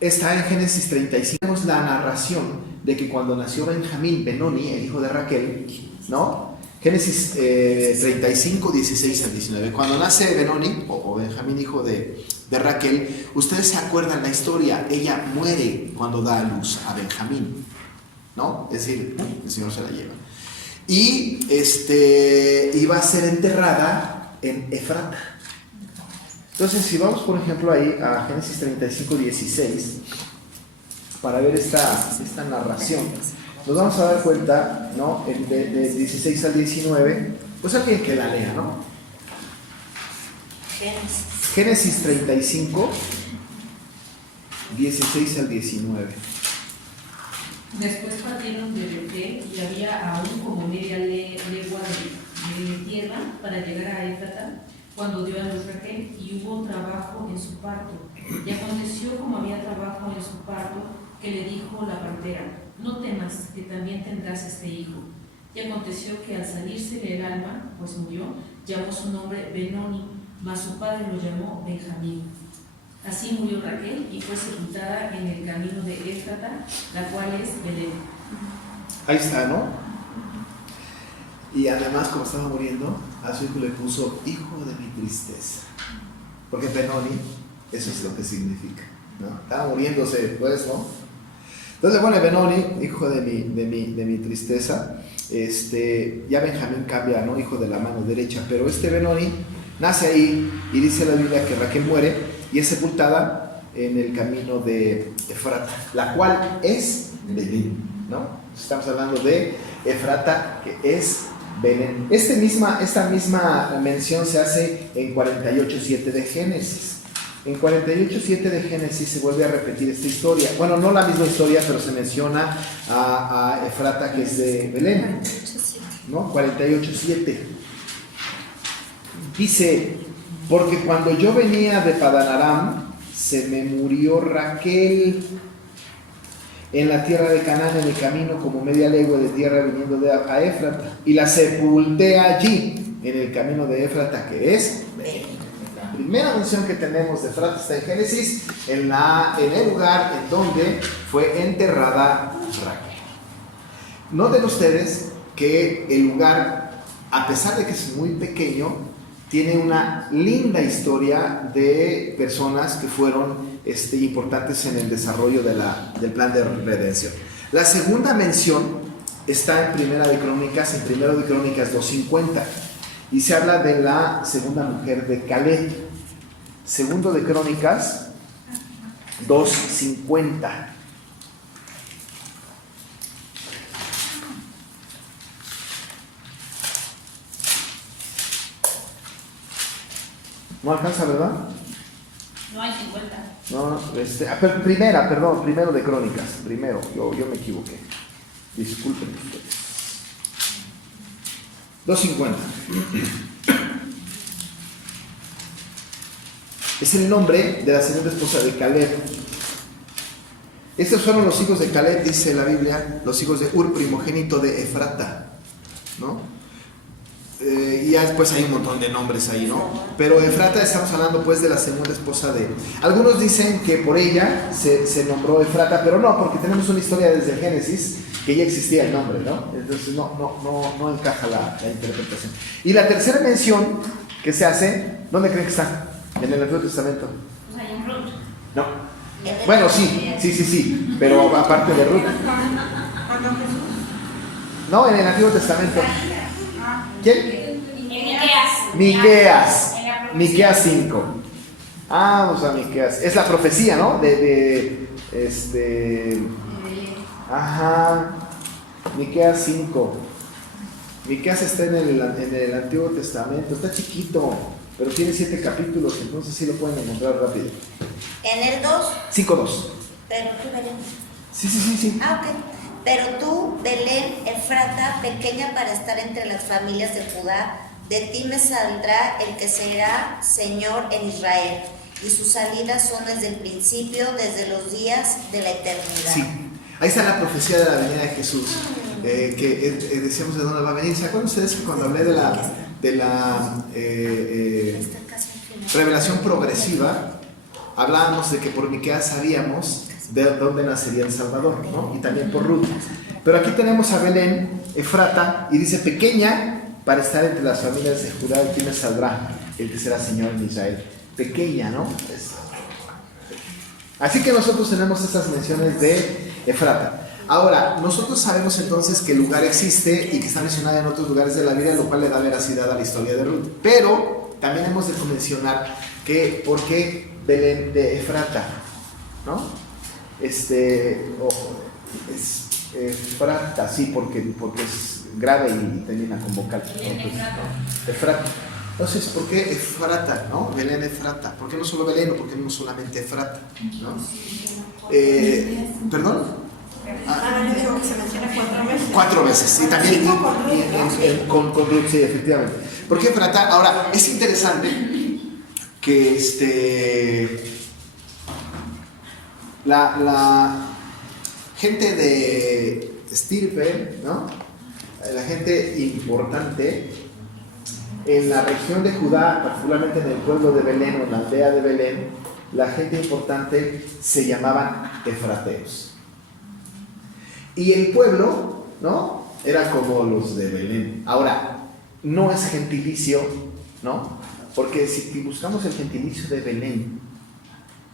está en Génesis 35. Tenemos la narración de que cuando nació Benoni, el hijo de Raquel, ¿no? Génesis 35, 16 al 19. Cuando nace Benoni, o Benjamín, hijo de de Raquel, ustedes se acuerdan la historia, ella muere cuando da a luz a Benjamín, ¿no? Es decir, el Señor se la lleva. Y iba a ser enterrada en Efrata. Entonces, si vamos, por ejemplo, ahí a Génesis 35, 16, para ver esta narración, nos vamos a dar cuenta, ¿no? De 16 al 19, pues alguien que la lea, ¿no? Génesis 35, 16 al 19. Después partieron de Betel y había aún como media legua de tierra para llegar a Éfrata cuando dio a luz Raquel, y hubo trabajo en su parto. Y aconteció, como había trabajo en su parto, que le dijo la partera: no temas, que también tendrás este hijo. Y aconteció que al salirse el alma, pues murió, llamó su nombre Benoni, mas su padre lo llamó Benjamín. Así murió Raquel y fue sepultada en el camino de Éfrata, la cual es Belén. Ahí está, ¿no? Y además, como estaba muriendo, a su hijo le puso hijo de mi tristeza. Porque Benoni, eso es lo que significa, ¿no? Estaba muriéndose, pues, ¿no? Entonces, bueno, Benoni, hijo de mi tristeza, ya Benjamín cambia, ¿no? Hijo de la mano derecha, pero Benoni nace ahí y dice la Biblia que Raquel muere y es sepultada en el camino de Efrata, la cual es Belén, ¿no? Estamos hablando de Efrata, que es Belén. Esta misma mención se hace en 48:7 de Génesis. En 48:7 de Génesis se vuelve a repetir esta historia. Bueno, no la misma historia, pero se menciona a Efrata, que es de Belén, ¿no? 48:7. Dice: porque cuando yo venía de Padan Aram, se me murió Raquel en la tierra de Canaán, en el camino como media legua de tierra viniendo a Éfrata, y la sepulté allí, en el camino de Éfrata, que es Belén. La primera mención que tenemos de Éfrata está en Génesis, en el lugar en donde fue enterrada Raquel. Noten ustedes que el lugar, a pesar de que es muy pequeño, tiene una linda historia de personas que fueron importantes en el desarrollo del plan de redención. La segunda mención está en Primera de Crónicas, en Primero de Crónicas 2:50, y se habla de la segunda mujer de Caleb. Segundo de Crónicas 2:50. No alcanza, ¿verdad? No hay 50. No, primero de Crónicas. Primero, yo me equivoqué. Disculpen ustedes. 2:50. Es el nombre de la segunda esposa de Caleb. Estos fueron los hijos de Caleb, dice la Biblia, los hijos de Ur, primogénito de Efrata, ¿no? Y ya después hay un montón de nombres ahí, ¿no? Pero Efrata, estamos hablando pues de la segunda esposa de... Algunos dicen que por ella se nombró Efrata, pero no, porque tenemos una historia desde el Génesis que ya existía el nombre, ¿no? Entonces no encaja la interpretación. Y la tercera mención que se hace, ¿dónde creen que está? En el Antiguo Testamento. Pues hay en Ruth. No. Bueno, sí, pero aparte de Ruth. No, en el Antiguo Testamento. ¿Quién? Miqueas. Miqueas 5. Vamos a Miqueas. Es la profecía, ¿no? Ajá. Miqueas 5. Miqueas está en el Antiguo Testamento. Está chiquito, pero tiene 7 capítulos, entonces sí lo pueden encontrar rápido. ¿En el 2? 5:2. Pero tú, Belén. Sí. Ok. Pero tú, Belén, Efrata, pequeña para estar entre las familias de Judá, de ti me saldrá el que será Señor en Israel, y sus salidas son desde el principio, desde los días de la eternidad. Sí, ahí está la profecía de la venida de Jesús, que decíamos de dónde va a venir. ¿Se acuerdan ustedes que cuando hablé de la revelación progresiva, hablábamos de que por Miqueas sabíamos de dónde nacería el Salvador, ¿no? Y también por Ruth. Pero aquí tenemos a Belén, Efrata, y dice: pequeña para estar entre las familias de Judá, de ti me saldrá el que será Señor en Israel. pequeña, ¿no? Así que nosotros tenemos estas menciones de Efrata. Ahora, nosotros sabemos entonces que el lugar existe y que está mencionado en otros lugares de la Biblia, lo cual le da veracidad a la historia de Ruth. Pero también hemos de mencionar que por qué Belén de Efrata, ¿no? Es Efrata, sí, porque es grave y termina con vocal. Efrata. Entonces, ¿por qué Efrata, no? Belén Efrata. ¿Por qué no solo Belén o por qué no solamente Efrata? ¿No? ¿Perdón? Yo digo que se menciona 4 veces. 4 veces. Y también con Ruth, sí, efectivamente. ¿Por qué Efrata? Ahora, es interesante que la gente de estirpe, ¿no? La gente importante en la región de Judá, particularmente en el pueblo de Belén o en la aldea de Belén, la gente importante se llamaban efrateos. Y el pueblo, ¿no? Era como los de Belén. Ahora, no es gentilicio, ¿no? Porque si buscamos el gentilicio de Belén,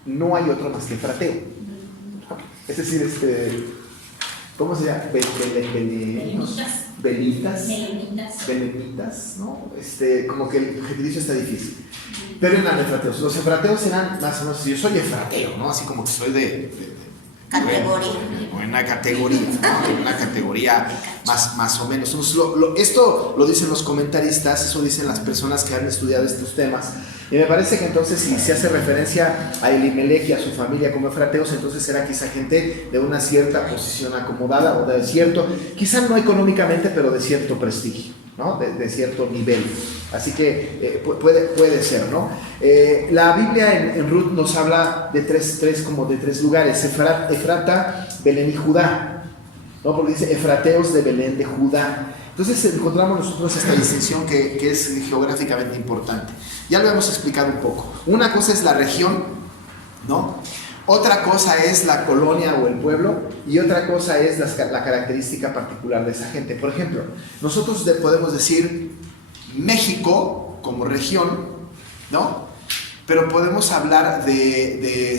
no hay otro más que efrateo. Es decir, ¿cómo se llama? Belenitas, ¿no? Como que el gentilicio está difícil. Pero eran efrateos. Los efrateos eran más o menos, yo soy efrateo, ¿no? Así como que soy de Categoría. Buena categoría, ¿no? Una categoría más o menos. Entonces, esto lo dicen los comentaristas, eso dicen las personas que han estudiado estos temas. Y me parece que entonces, si se hace referencia a Elimelech y a su familia como efrateos, entonces será quizá gente de una cierta posición acomodada o de cierto, quizá no económicamente, pero de cierto prestigio, ¿no? De cierto nivel. Así que puede ser, ¿no? La Biblia en Ruth nos habla de tres lugares: Efrata, Belén y Judá, ¿no? Porque dice efrateos de Belén de Judá. Entonces encontramos nosotros esta distinción que es geográficamente importante. Ya lo hemos explicado un poco. Una cosa es la región, ¿no? Otra cosa es la colonia o el pueblo, y otra cosa es la característica particular de esa gente. Por ejemplo, nosotros podemos decir México como región, ¿no? Pero podemos hablar de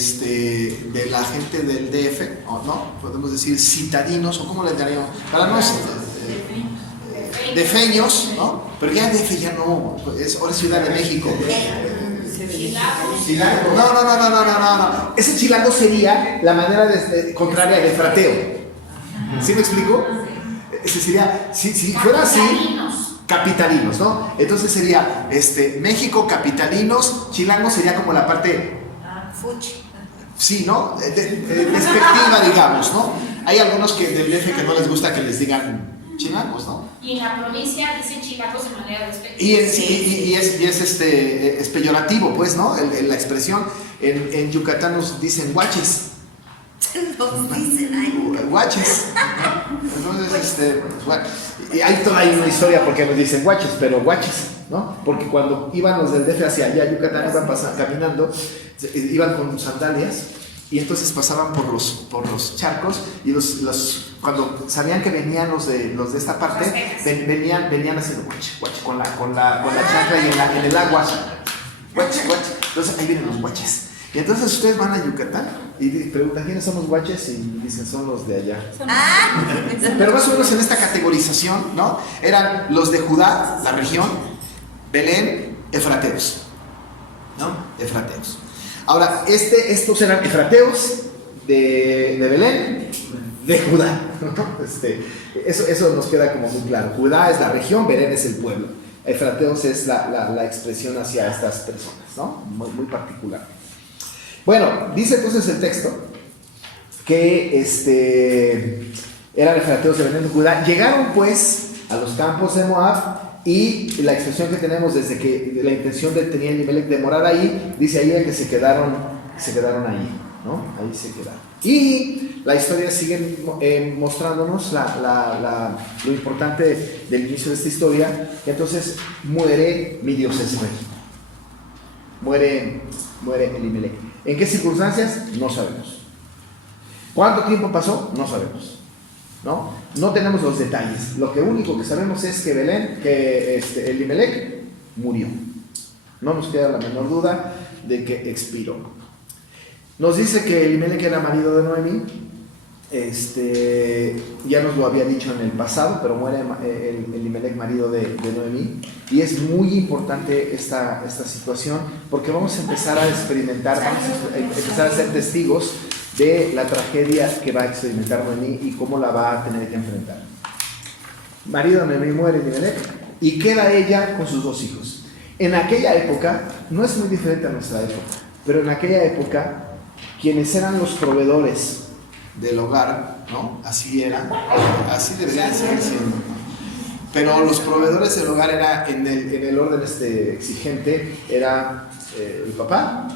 la gente del DF, ¿no? Podemos decir citadinos, o ¿cómo le daríamos? Para no defeños, ¿no? Pero ya DF ya no, ahora es Ciudad de México. Chilango. No. Ese chilango sería la manera contraria de frateo. ¿Sí me explico? Ese sería, si fuera así, capitalinos, ¿no? Entonces sería México, capitalinos, chilango sería como la parte Fuchi. sí, ¿no? Despectiva, digamos, ¿no? Hay algunos del DF que no les gusta que les digan chilangos, ¿no? Y en la provincia dicen chilangos de manera despectiva. Y es peyorativo, pues, ¿no? La expresión. En Yucatán nos dicen guaches. Nos dicen ahí. Guaches. Entonces, y hay toda una historia porque nos dicen guaches, pero guaches, ¿no? Porque cuando iban los del DF hacia allá, Yucatán, iban caminando, iban con sandalias. Y entonces pasaban por los charcos y cuando sabían que venían los de esta parte, venían haciendo guache con la chancla y en el agua. Guache. Entonces ahí vienen los guaches. Y entonces ustedes van a Yucatán y preguntan quiénes son los guaches y dicen son los de allá. Pero más o menos en esta categorización, ¿no? Eran los de Judá, la región, Belén, efrateos, ¿no? Efrateos. Ahora, estos eran efrateos de Belén, de Judá, ¿no? Eso nos queda como muy claro. Judá es la región, Belén es el pueblo. Efrateos es la expresión hacia estas personas, ¿no? Muy particular. Bueno, dice entonces el texto que eran efrateos de Belén de Judá. Llegaron pues a los campos de Moab. Y la expresión que tenemos desde que la intención de tenía Elimelech de morar ahí, dice ahí que se quedaron ahí, ¿no? Ahí se quedaron. Y la historia sigue mostrándonos lo importante del inicio de esta historia. Entonces muere mi Dios es rey. Muere Elimelech. ¿En qué circunstancias? No sabemos. ¿Cuánto tiempo pasó? No sabemos. No tenemos los detalles. Lo único que sabemos es que Elimelech murió. No nos queda la menor duda de que expiró. Nos dice que Elimelech era marido de Noemí. Ya nos lo había dicho en el pasado, pero muere Elimelech, marido de Noemí, y es muy importante esta situación porque vamos a empezar a experimentar, vamos a empezar a ser testigos de la tragedia que va a experimentar Noemí y cómo la va a tener que enfrentar. Marido de Noemí muere Elimelech y queda ella con sus 2 hijos. En aquella época, no es muy diferente a nuestra época, pero en aquella época quienes eran los proveedores del hogar, ¿no? Así era, así debería de seguir siendo, ¿no? Pero los proveedores del hogar era en el orden exigente, era el papá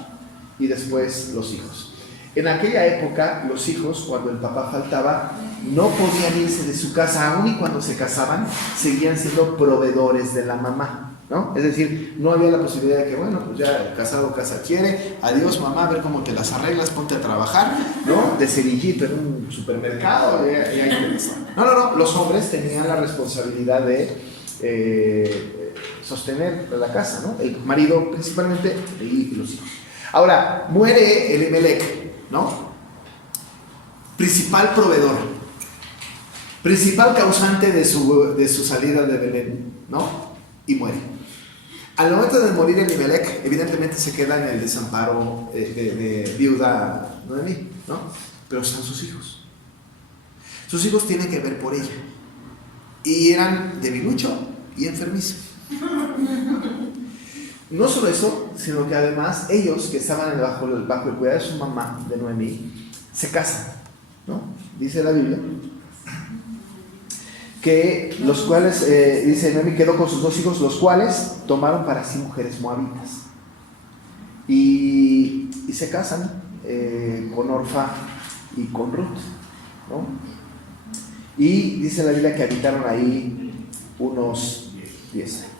y después los hijos. En aquella época, los hijos, cuando el papá faltaba, no podían irse de su casa, aun y cuando se casaban, seguían siendo proveedores de la mamá, ¿no? Es decir, no había la posibilidad de que, bueno, pues ya el casado casa quiere, adiós mamá, a ver cómo te las arreglas, ponte a trabajar, ¿no? De cerillito en un supermercado, y ahí te está. No, los hombres tenían la responsabilidad de sostener la casa, ¿no? El marido principalmente y los hijos. Ahora, muere Elimelech, ¿no? Principal proveedor, principal causante de su salida de Belén, ¿no? Y muere. Al momento de morir Elimelech, evidentemente se queda en el desamparo de viuda Noemí, ¿no? Pero están sus hijos. Sus hijos tienen que ver por ella. Y eran debilucho y enfermizo. No solo eso, sino que además ellos que estaban bajo el cuidado de su mamá, de Noemí, se casan, ¿no? Dice la Biblia que los cuales, dice Noemí, quedó con sus 2 hijos, los cuales tomaron para sí mujeres moabitas y se casan con Orfa y con Ruth, ¿no? Y dice la Biblia que habitaron ahí unos 10 años.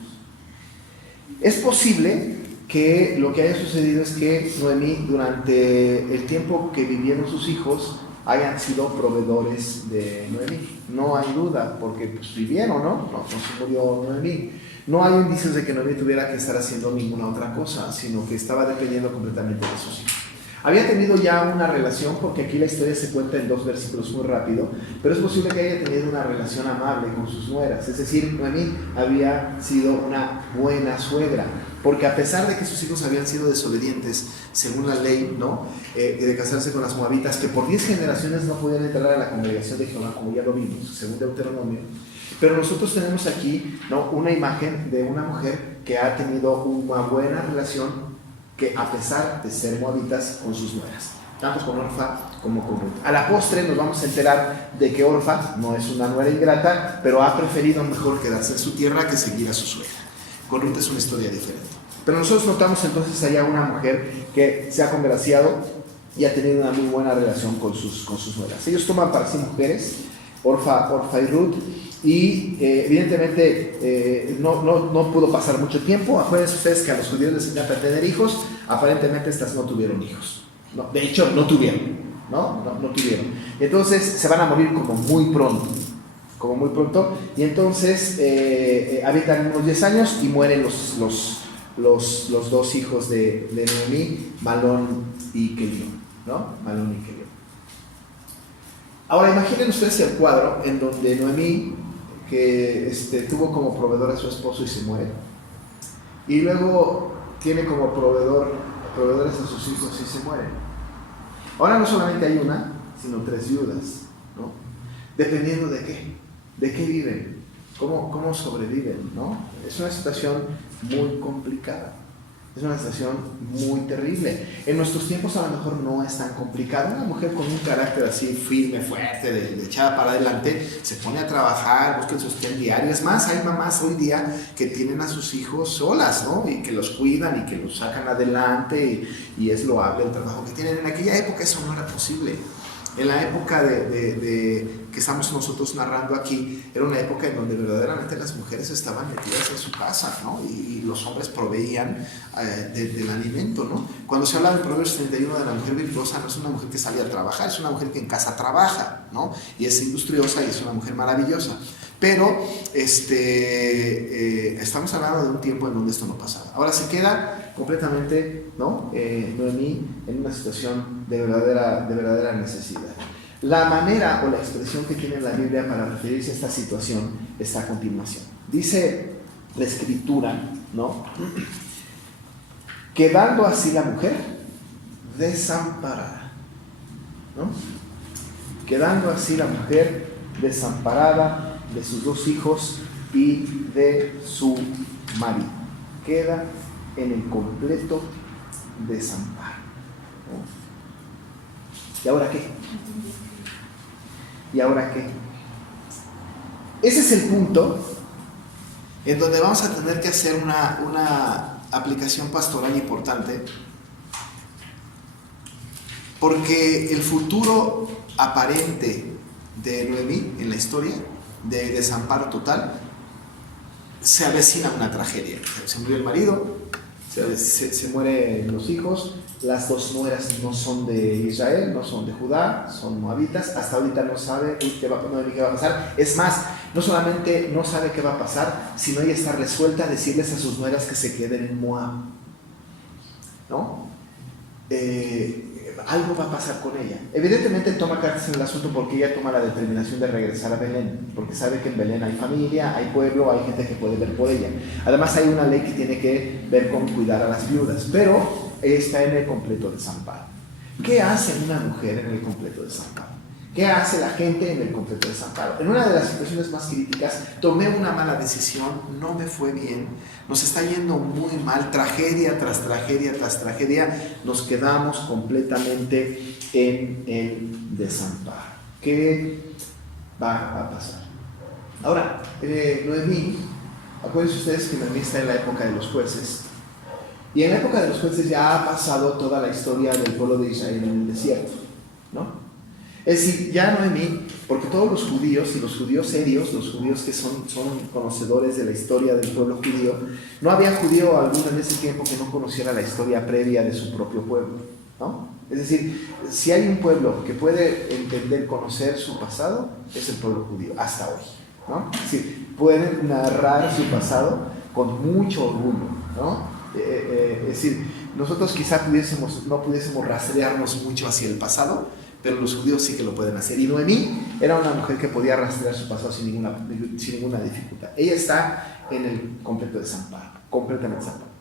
Es posible que lo que haya sucedido es que Noemí, durante el tiempo que vivieron sus hijos, hayan sido proveedores de Noemí. No hay duda, porque pues vivieron, ¿no? No se murió Noemí. No hay indicios de que Noemí tuviera que estar haciendo ninguna otra cosa, sino que estaba dependiendo completamente de sus hijos. Había tenido ya una relación, porque aquí la historia se cuenta en 2 versículos muy rápido, pero es posible que haya tenido una relación amable con sus nueras. Es decir, Noemí había sido una buena suegra, porque a pesar de que sus hijos habían sido desobedientes, según la ley, ¿no? De casarse con las moabitas, que por 10 generaciones no podían entrar a la congregación de Jehová, como ya lo vimos, según Deuteronomio. Pero nosotros tenemos aquí, ¿no?, una imagen de una mujer que ha tenido una buena relación, que a pesar de ser moabitas, con sus nueras, tanto con Orfa como con Ruth. A la postre nos vamos a enterar de que Orfa no es una nuera ingrata, pero ha preferido mejor quedarse en su tierra que seguir a su suegra. Con Ruth es una historia diferente. Pero nosotros notamos entonces allá una mujer que se ha congraciado y ha tenido una muy buena relación con sus nueras. Ellos toman para sí mujeres, Orfa y Ruth, y evidentemente no pudo pasar mucho tiempo. Acuérdense ustedes que a los judíos les encanta tener hijos. Aparentemente estas no tuvieron hijos, no, de hecho no tuvieron, no tuvieron. Entonces se van a morir como muy pronto, y entonces habitan unos 10 años y mueren los 2 hijos de Noemí, Malón y Kelión, ¿no? Malón y Kelión. Ahora imaginen ustedes el cuadro en donde Noemí, que tuvo como proveedor a su esposo y se muere, y luego tiene como proveedores a sus hijos y se mueren. Ahora no solamente hay una, sino 3 viudas, ¿no? Dependiendo de qué viven, cómo sobreviven, ¿no? Es una situación muy complicada. Es una situación muy terrible. En nuestros tiempos a lo mejor no es tan complicado. Una mujer con un carácter así firme, fuerte, de echada para adelante, se pone a trabajar, busca el sostén diario. Es más, hay mamás hoy día que tienen a sus hijos solas, ¿no? Y que los cuidan y que los sacan adelante, y es loable el trabajo que tienen. En aquella época eso no era posible. En la época que estamos nosotros narrando aquí, era una época en donde verdaderamente las mujeres estaban metidas en su casa, ¿no? Y los hombres proveían del alimento, ¿no? Cuando se habla en Proverbios 31 de la mujer virtuosa, no es una mujer que sale a trabajar, es una mujer que en casa trabaja, ¿no? Y es industriosa y es una mujer maravillosa. Pero estamos hablando de un tiempo en donde esto no pasaba. Ahora se queda completamente, ¿no? Noemí en una situación de verdadera necesidad. La manera o la expresión que tiene la Biblia para referirse a esta situación está a continuación. Dice la Escritura, ¿no? Quedando así la mujer desamparada, ¿no? Quedando así la mujer desamparada de sus 2 hijos y de su marido. Queda en el completo desamparo, ¿no? ¿Y ahora qué? ¿Y ahora qué? Ese es el punto en donde vamos a tener que hacer una aplicación pastoral importante, porque el futuro aparente de Noemí en la historia, de desamparo total, se avecina una tragedia. Se murió el marido, se mueren los hijos, las 2 nueras no son de Israel, no son de Judá, son moabitas. Hasta ahorita no sabe qué va a pasar. Es más, no solamente no sabe qué va a pasar, sino ella está resuelta a decirles a sus nueras que se queden en Moab, ¿no? Algo va a pasar con ella. Evidentemente toma cartas en el asunto porque ella toma la determinación de regresar a Belén, porque sabe que en Belén hay familia, hay pueblo, hay gente que puede ver por ella. Además hay una ley que tiene que ver con cuidar a las viudas, pero está en el completo desamparo. ¿Qué hace una mujer en el completo desamparo? ¿Qué hace la gente en el completo desamparo? En una de las situaciones más críticas, tomé una mala decisión, no me fue bien, nos está yendo muy mal, tragedia tras tragedia tras tragedia, nos quedamos completamente en el desamparo. ¿Qué va a pasar? Ahora, Noemí, acuérdense ustedes que Noemí está en la época de los jueces, y en la época de los jueces ya ha pasado toda la historia del pueblo de Israel en el desierto, ¿no? Es decir, ya Noemí, porque todos los judíos, y los judíos serios, los judíos que son conocedores de la historia del pueblo judío, no había judío alguno en ese tiempo que no conociera la historia previa de su propio pueblo, ¿no? Es decir, si hay un pueblo que puede entender, conocer su pasado, es el pueblo judío, hasta hoy, ¿no? Es decir, pueden narrar su pasado con mucho orgullo, ¿no? Es decir, nosotros quizá no pudiésemos rastrearnos mucho hacia el pasado, pero los judíos sí que lo pueden hacer. Y Noemí era una mujer que podía rastrear su pasado sin ninguna dificultad. Ella está en el completo desamparo, completamente desamparada.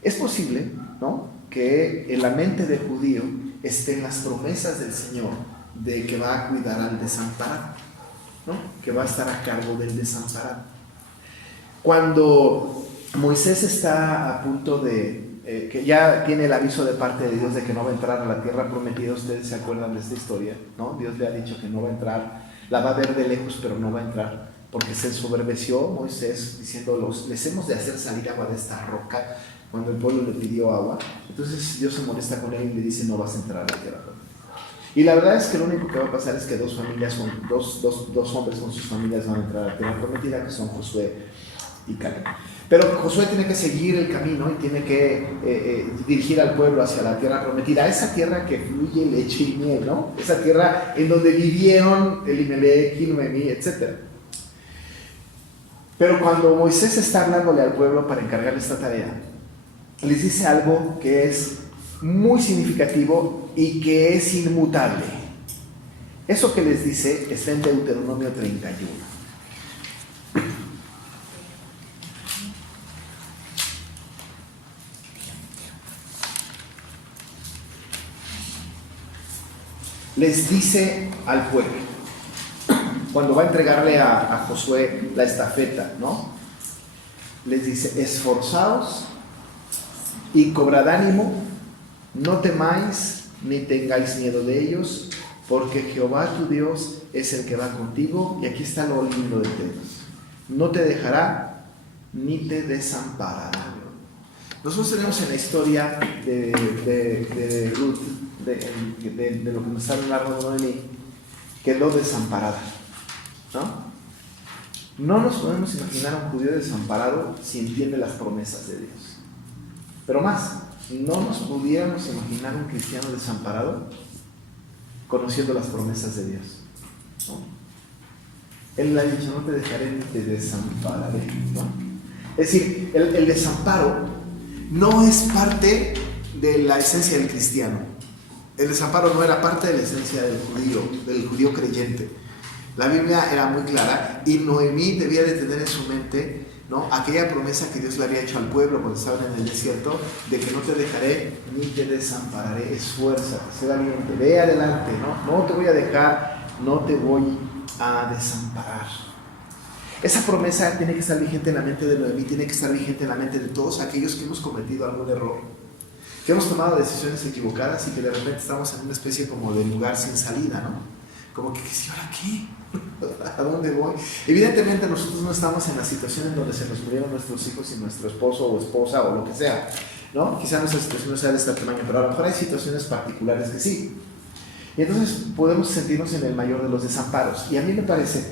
Es posible, ¿no?, que en la mente del judío estén las promesas del Señor de que va a cuidar al desamparado, ¿no?, que va a estar a cargo del desamparado. Cuando Moisés está a punto de que ya tiene el aviso de parte de Dios de que no va a entrar a la tierra prometida, ustedes se acuerdan de esta historia, ¿no? Dios le ha dicho que no va a entrar, la va a ver de lejos, pero no va a entrar, porque se ensoberbeció Moisés diciendo, les hemos de hacer salir agua de esta roca, cuando el pueblo le pidió agua. Entonces Dios se molesta con él y le dice, no vas a entrar a la tierra prometida. Y la verdad es que lo único que va a pasar es que dos hombres con sus familias van a entrar a la tierra prometida, que son Josué y Caleb. Pero Josué tiene que seguir el camino y tiene que dirigir al pueblo hacia la tierra prometida, esa tierra que fluye leche y miel, ¿no? Esa tierra en donde vivieron Elimelech y Noemí, etc. Pero cuando Moisés está hablándole al pueblo para encargarle esta tarea, les dice algo que es muy significativo y que es inmutable. Eso que les dice está en Deuteronomio 31. Les dice al pueblo, cuando va a entregarle a Josué la estafeta, ¿no? Les dice, esforzaos y cobrad ánimo, no temáis ni tengáis miedo de ellos, porque Jehová tu Dios es el que va contigo. Y aquí está lo lindo del tema: no te dejará ni te desamparará. Nosotros tenemos en la historia de Ruth, de lo que nos está narrando Noemí, quedó desamparada, ¿no? No nos podemos imaginar a un judío desamparado si entiende las promesas de Dios. Pero más, no nos pudiéramos imaginar un cristiano desamparado conociendo las promesas de Dios, ¿no? Él le ha dicho, no te dejaré ni te desampararé, ¿no? Es decir, el desamparo no es parte de la esencia del cristiano. El desamparo no era parte de la esencia del judío creyente. La Biblia era muy clara y Noemí debía de tener en su mente, ¿no?, aquella promesa que Dios le había hecho al pueblo cuando estaban en el desierto, de que no te dejaré ni te desampararé. Esfuérzate, sé valiente, ve adelante, no te voy a dejar, no te voy a desamparar. Esa promesa tiene que estar vigente en la mente de Noemí, tiene que estar vigente en la mente de todos aquellos que hemos cometido algún error, que hemos tomado decisiones equivocadas y que de repente estamos en una especie como de lugar sin salida, ¿no? Como que, ¿y ahora qué? ¿A dónde voy? Evidentemente nosotros no estamos en la situación en donde se nos murieron nuestros hijos y nuestro esposo o esposa o lo que sea, ¿no? Quizá nuestra situación no sea de este tamaño, pero a lo mejor hay situaciones particulares que sí. Y entonces podemos sentirnos en el mayor de los desamparos. Y a mí me parece,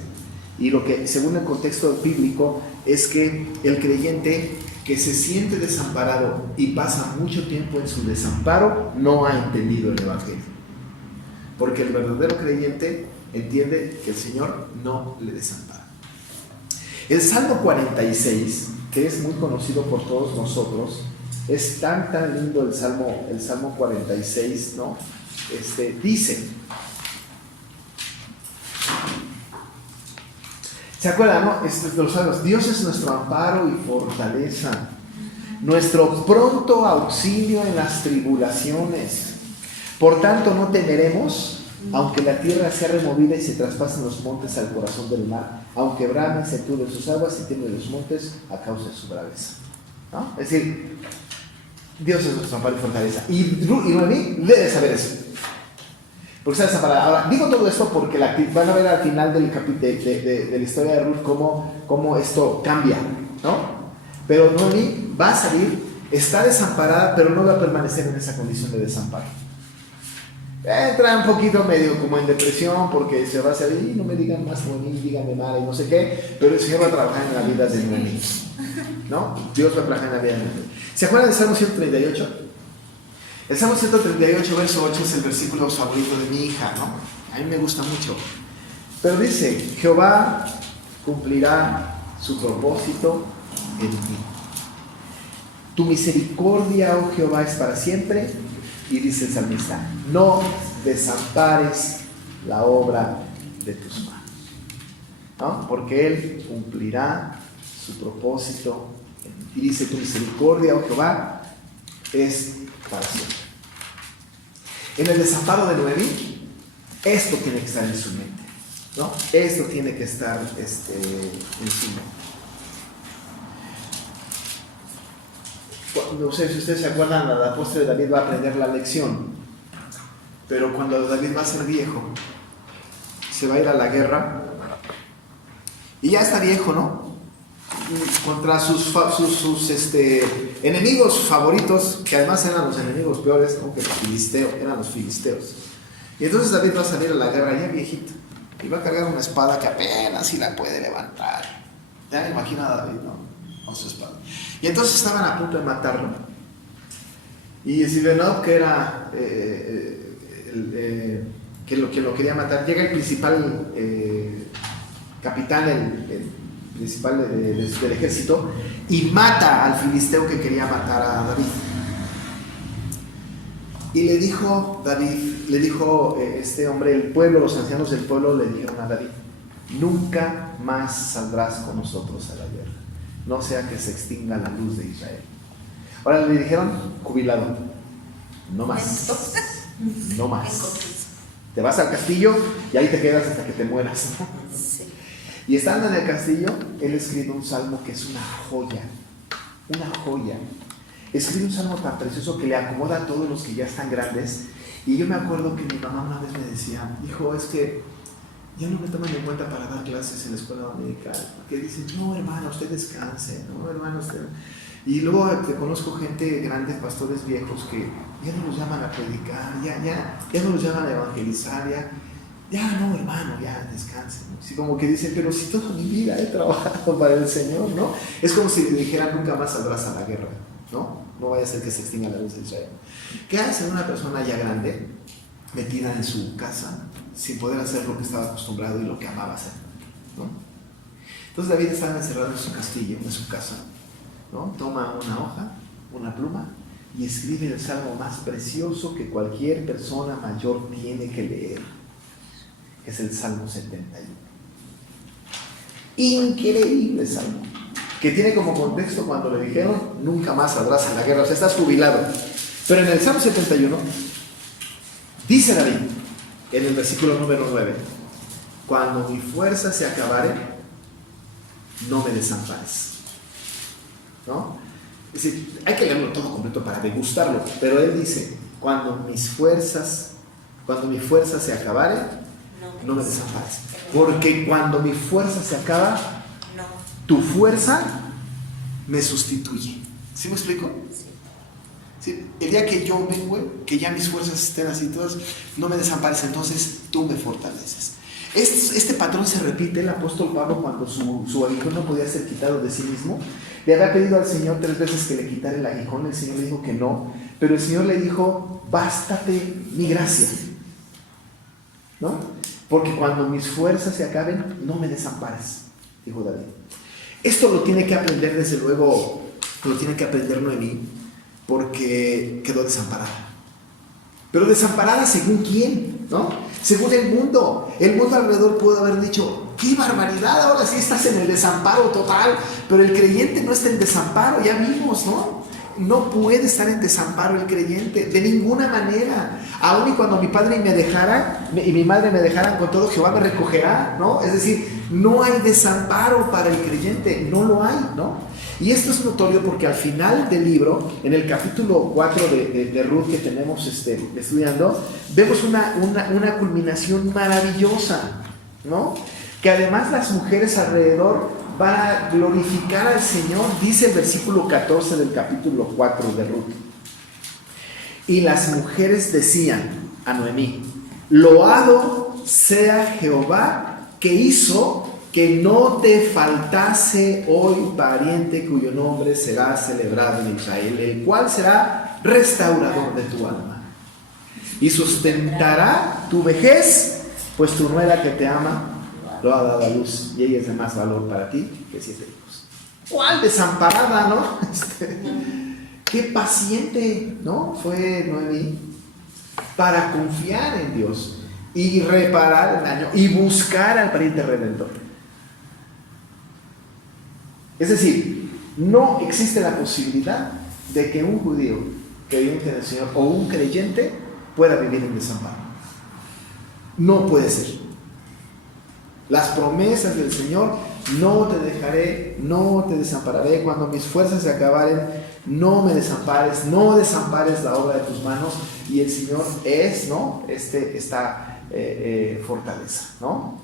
y lo que según el contexto bíblico, es que el creyente que se siente desamparado y pasa mucho tiempo en su desamparo no ha entendido el Evangelio. Porque el verdadero creyente entiende que el Señor no le desampara. El Salmo 46, que es muy conocido por todos nosotros, es tan lindo el Salmo 46, ¿no? Dice, ¿se acuerdan, no? Los salmos, Dios es nuestro amparo y fortaleza, nuestro pronto auxilio en las tribulaciones. Por tanto, no temeremos, aunque la tierra sea removida y se traspasen los montes al corazón del mar, aunque bramen, se turben sus aguas y tiemblen los montes a causa de su braveza, ¿no? Es decir, Dios es nuestro amparo y fortaleza. Y Noemí debe saber eso. Porque está desamparada. Ahora, digo todo esto porque van a ver al final del de la historia de Ruth cómo esto cambia, ¿no? Pero Noemí va a salir, está desamparada, pero no va a permanecer en esa condición de desamparo. Entra un poquito medio como en depresión porque se va a hacer, y no me digan más Noemí, díganme Mara y no sé qué, pero el Señor va a trabajar en la vida de Noemí, ¿no? Dios va a trabajar en la vida de Noemí. ¿Se acuerdan del Salmo 138? El Salmo 138, verso 8 es el versículo favorito de mi hija, ¿no? A mí me gusta mucho. Pero dice, Jehová cumplirá su propósito en ti. Tu misericordia, oh Jehová, es para siempre. Y dice el salmista, no desampares la obra de tus manos, ¿no? Porque Él cumplirá su propósito en ti. Y dice, tu misericordia, oh Jehová, es para siempre. En el desamparo de Noemí, esto tiene que estar en su mente, ¿no? Esto tiene que estar en su mente. No sé si ustedes se acuerdan, la postre de David va a aprender la lección, pero cuando David va a ser viejo, se va a ir a la guerra y ya está viejo, ¿no? Contra sus enemigos favoritos, que además eran los enemigos peores, ¿no? Que eran los filisteos. Y entonces David va a salir a la guerra ya viejito y va a cargar una espada que apenas si la puede levantar. Ya me imagino a David, ¿no? Con su espada. Y entonces estaban a punto de matarlo. Y Sibenov, que era que lo quería matar, llega el principal capitán, el principal del ejército, y mata al filisteo que quería matar a David. Y le dijo este hombre, el pueblo, los ancianos del pueblo le dijeron a David, nunca más saldrás con nosotros a la guerra, no sea que se extinga la luz de Israel. Ahora le dijeron, jubilado, no más, no más. Te vas al castillo y ahí te quedas hasta que te mueras, ¿no? Sí. Y estando en el castillo, él escribe un salmo que es una joya, una joya. Escribe un salmo tan precioso que le acomoda a todos los que ya están grandes. Y yo me acuerdo que mi mamá una vez me decía, hijo, es que ya no me toman en cuenta para dar clases en la escuela dominical, porque dicen, no hermano, usted descanse, no hermano, usted... Y luego te conozco gente, grandes pastores viejos, que ya no los llaman a predicar, ya no los llaman a evangelizar, ya no hermano, ya descansen, ¿no? Así como que dicen, pero si toda mi vida he trabajado para el Señor, ¿no? Es como si le dijeran, nunca más saldrás a la guerra, ¿no? No vaya a ser que se extinga la luz de Israel. ¿Qué hace una persona ya grande, metida en su casa, sin poder hacer lo que estaba acostumbrado y lo que amaba hacer, ¿no? Entonces David estaba encerrado en su castillo, en su casa, ¿no? Toma una hoja una pluma y escribe el salmo más precioso que cualquier persona mayor tiene que leer, que es el Salmo 71. Increíble salmo, que tiene como contexto cuando le dijeron: nunca más saldrás a la guerra, o sea, estás jubilado. Pero en el Salmo 71 dice David, en el versículo número 9: cuando mi fuerza se acabare, no me desampares. ¿No? Es decir, hay que leerlo todo completo para degustarlo, pero él dice: cuando mi fuerza se acabare, no me desampares. Porque cuando mi fuerza se acaba, tu fuerza me sustituye. ¿Sí me explico? Sí. El día que yo vengo, que ya mis fuerzas estén así todas, no me desampares, entonces tú me fortaleces. Este patrón se repite. El apóstol Pablo, cuando su aguijón no podía ser quitado de sí mismo, le había pedido al Señor 3 veces que le quitara el aguijón. El Señor le dijo que no, pero el Señor le dijo: bástate mi gracia, ¿no? Porque cuando mis fuerzas se acaben, no me desampares, dijo David. Esto lo tiene que aprender, desde luego, lo tiene que aprender Noemí, porque quedó desamparada. Pero desamparada ¿según quién? ¿No? Según el mundo. El mundo alrededor pudo haber dicho: ¡qué barbaridad! Ahora sí estás en el desamparo total. Pero el creyente no está en desamparo, ya vimos, ¿no? No puede estar en desamparo el creyente, de ninguna manera. Aun y cuando mi padre me dejara y mi madre me dejaran, con todo Jehová me recogerá, ¿no? Es decir, no hay desamparo para el creyente, no lo hay, ¿no? Y esto es notorio porque al final del libro, en el capítulo 4 de Ruth que tenemos estudiando, vemos una culminación maravillosa, ¿no? Que además las mujeres alrededor van a glorificar al Señor. Dice el versículo 14 del capítulo 4 de Ruth: y las mujeres decían a Noemí: loado sea Jehová, que hizo que no te faltase hoy pariente cuyo nombre será celebrado en Israel, el cual será restaurador de tu alma y sustentará tu vejez, pues tu nuera que te ama lo ha dado a luz y ella es de más valor para ti que 7 hijos. ¿Cuál desamparada, no? Qué paciente, ¿no? Fue Noemí para confiar en Dios y reparar el daño y buscar al pariente redentor. Es decir, no existe la posibilidad de que un judío creyente en el Señor o un creyente pueda vivir en desamparo. No puede ser. Las promesas del Señor: no te dejaré, no te desampararé, cuando mis fuerzas se acabaren, no me desampares, no desampares la obra de tus manos. Y el Señor es, ¿no? Esta fortaleza, ¿no?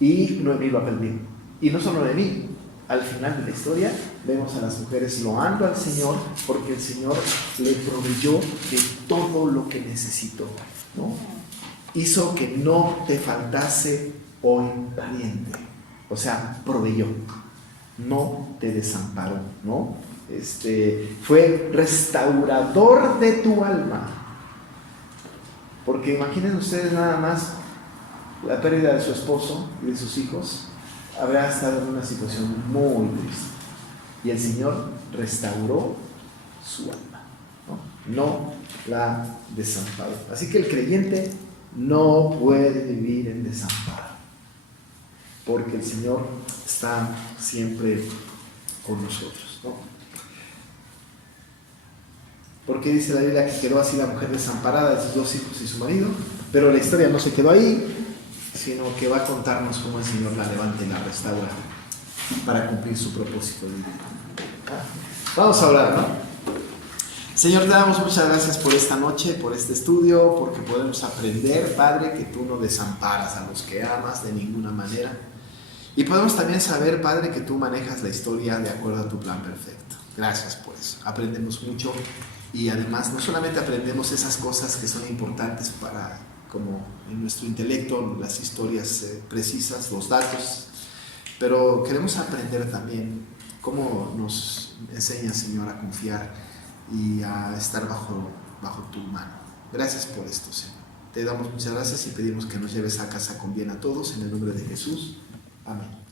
Y Noemí lo aprendió. Y no solo Noemí. Al final de la historia vemos a las mujeres loando al Señor porque el Señor le proveyó de todo lo que necesitó, ¿no? Hizo que no te faltase hoy pariente, o sea, proveyó, no te desamparó, ¿no? Fue restaurador de tu alma. Porque imaginen ustedes nada más la pérdida de su esposo y de sus hijos. Habrá estado en una situación muy triste y el Señor restauró su alma, no la desamparó. Así que el creyente no puede vivir en desamparo, porque el Señor está siempre con nosotros, ¿no? Porque dice la Biblia que quedó así la mujer desamparada de sus 2 hijos y su marido, pero la historia no se quedó ahí, sino que va a contarnos cómo el Señor la levanta y la restaura para cumplir su propósito divino. Vamos a hablar, ¿no? Señor, te damos muchas gracias por esta noche, por este estudio, porque podemos aprender, Padre, que tú no desamparas a los que amas de ninguna manera. Y podemos también saber, Padre, que tú manejas la historia de acuerdo a tu plan perfecto. Gracias por eso. Aprendemos mucho y además no solamente aprendemos esas cosas que son importantes para, como en nuestro intelecto, las historias precisas, los datos, pero queremos aprender también cómo nos enseña, Señor, a confiar y a estar bajo tu mano. Gracias por esto, Señor. Te damos muchas gracias y pedimos que nos lleves a casa con bien a todos, en el nombre de Jesús. Amén.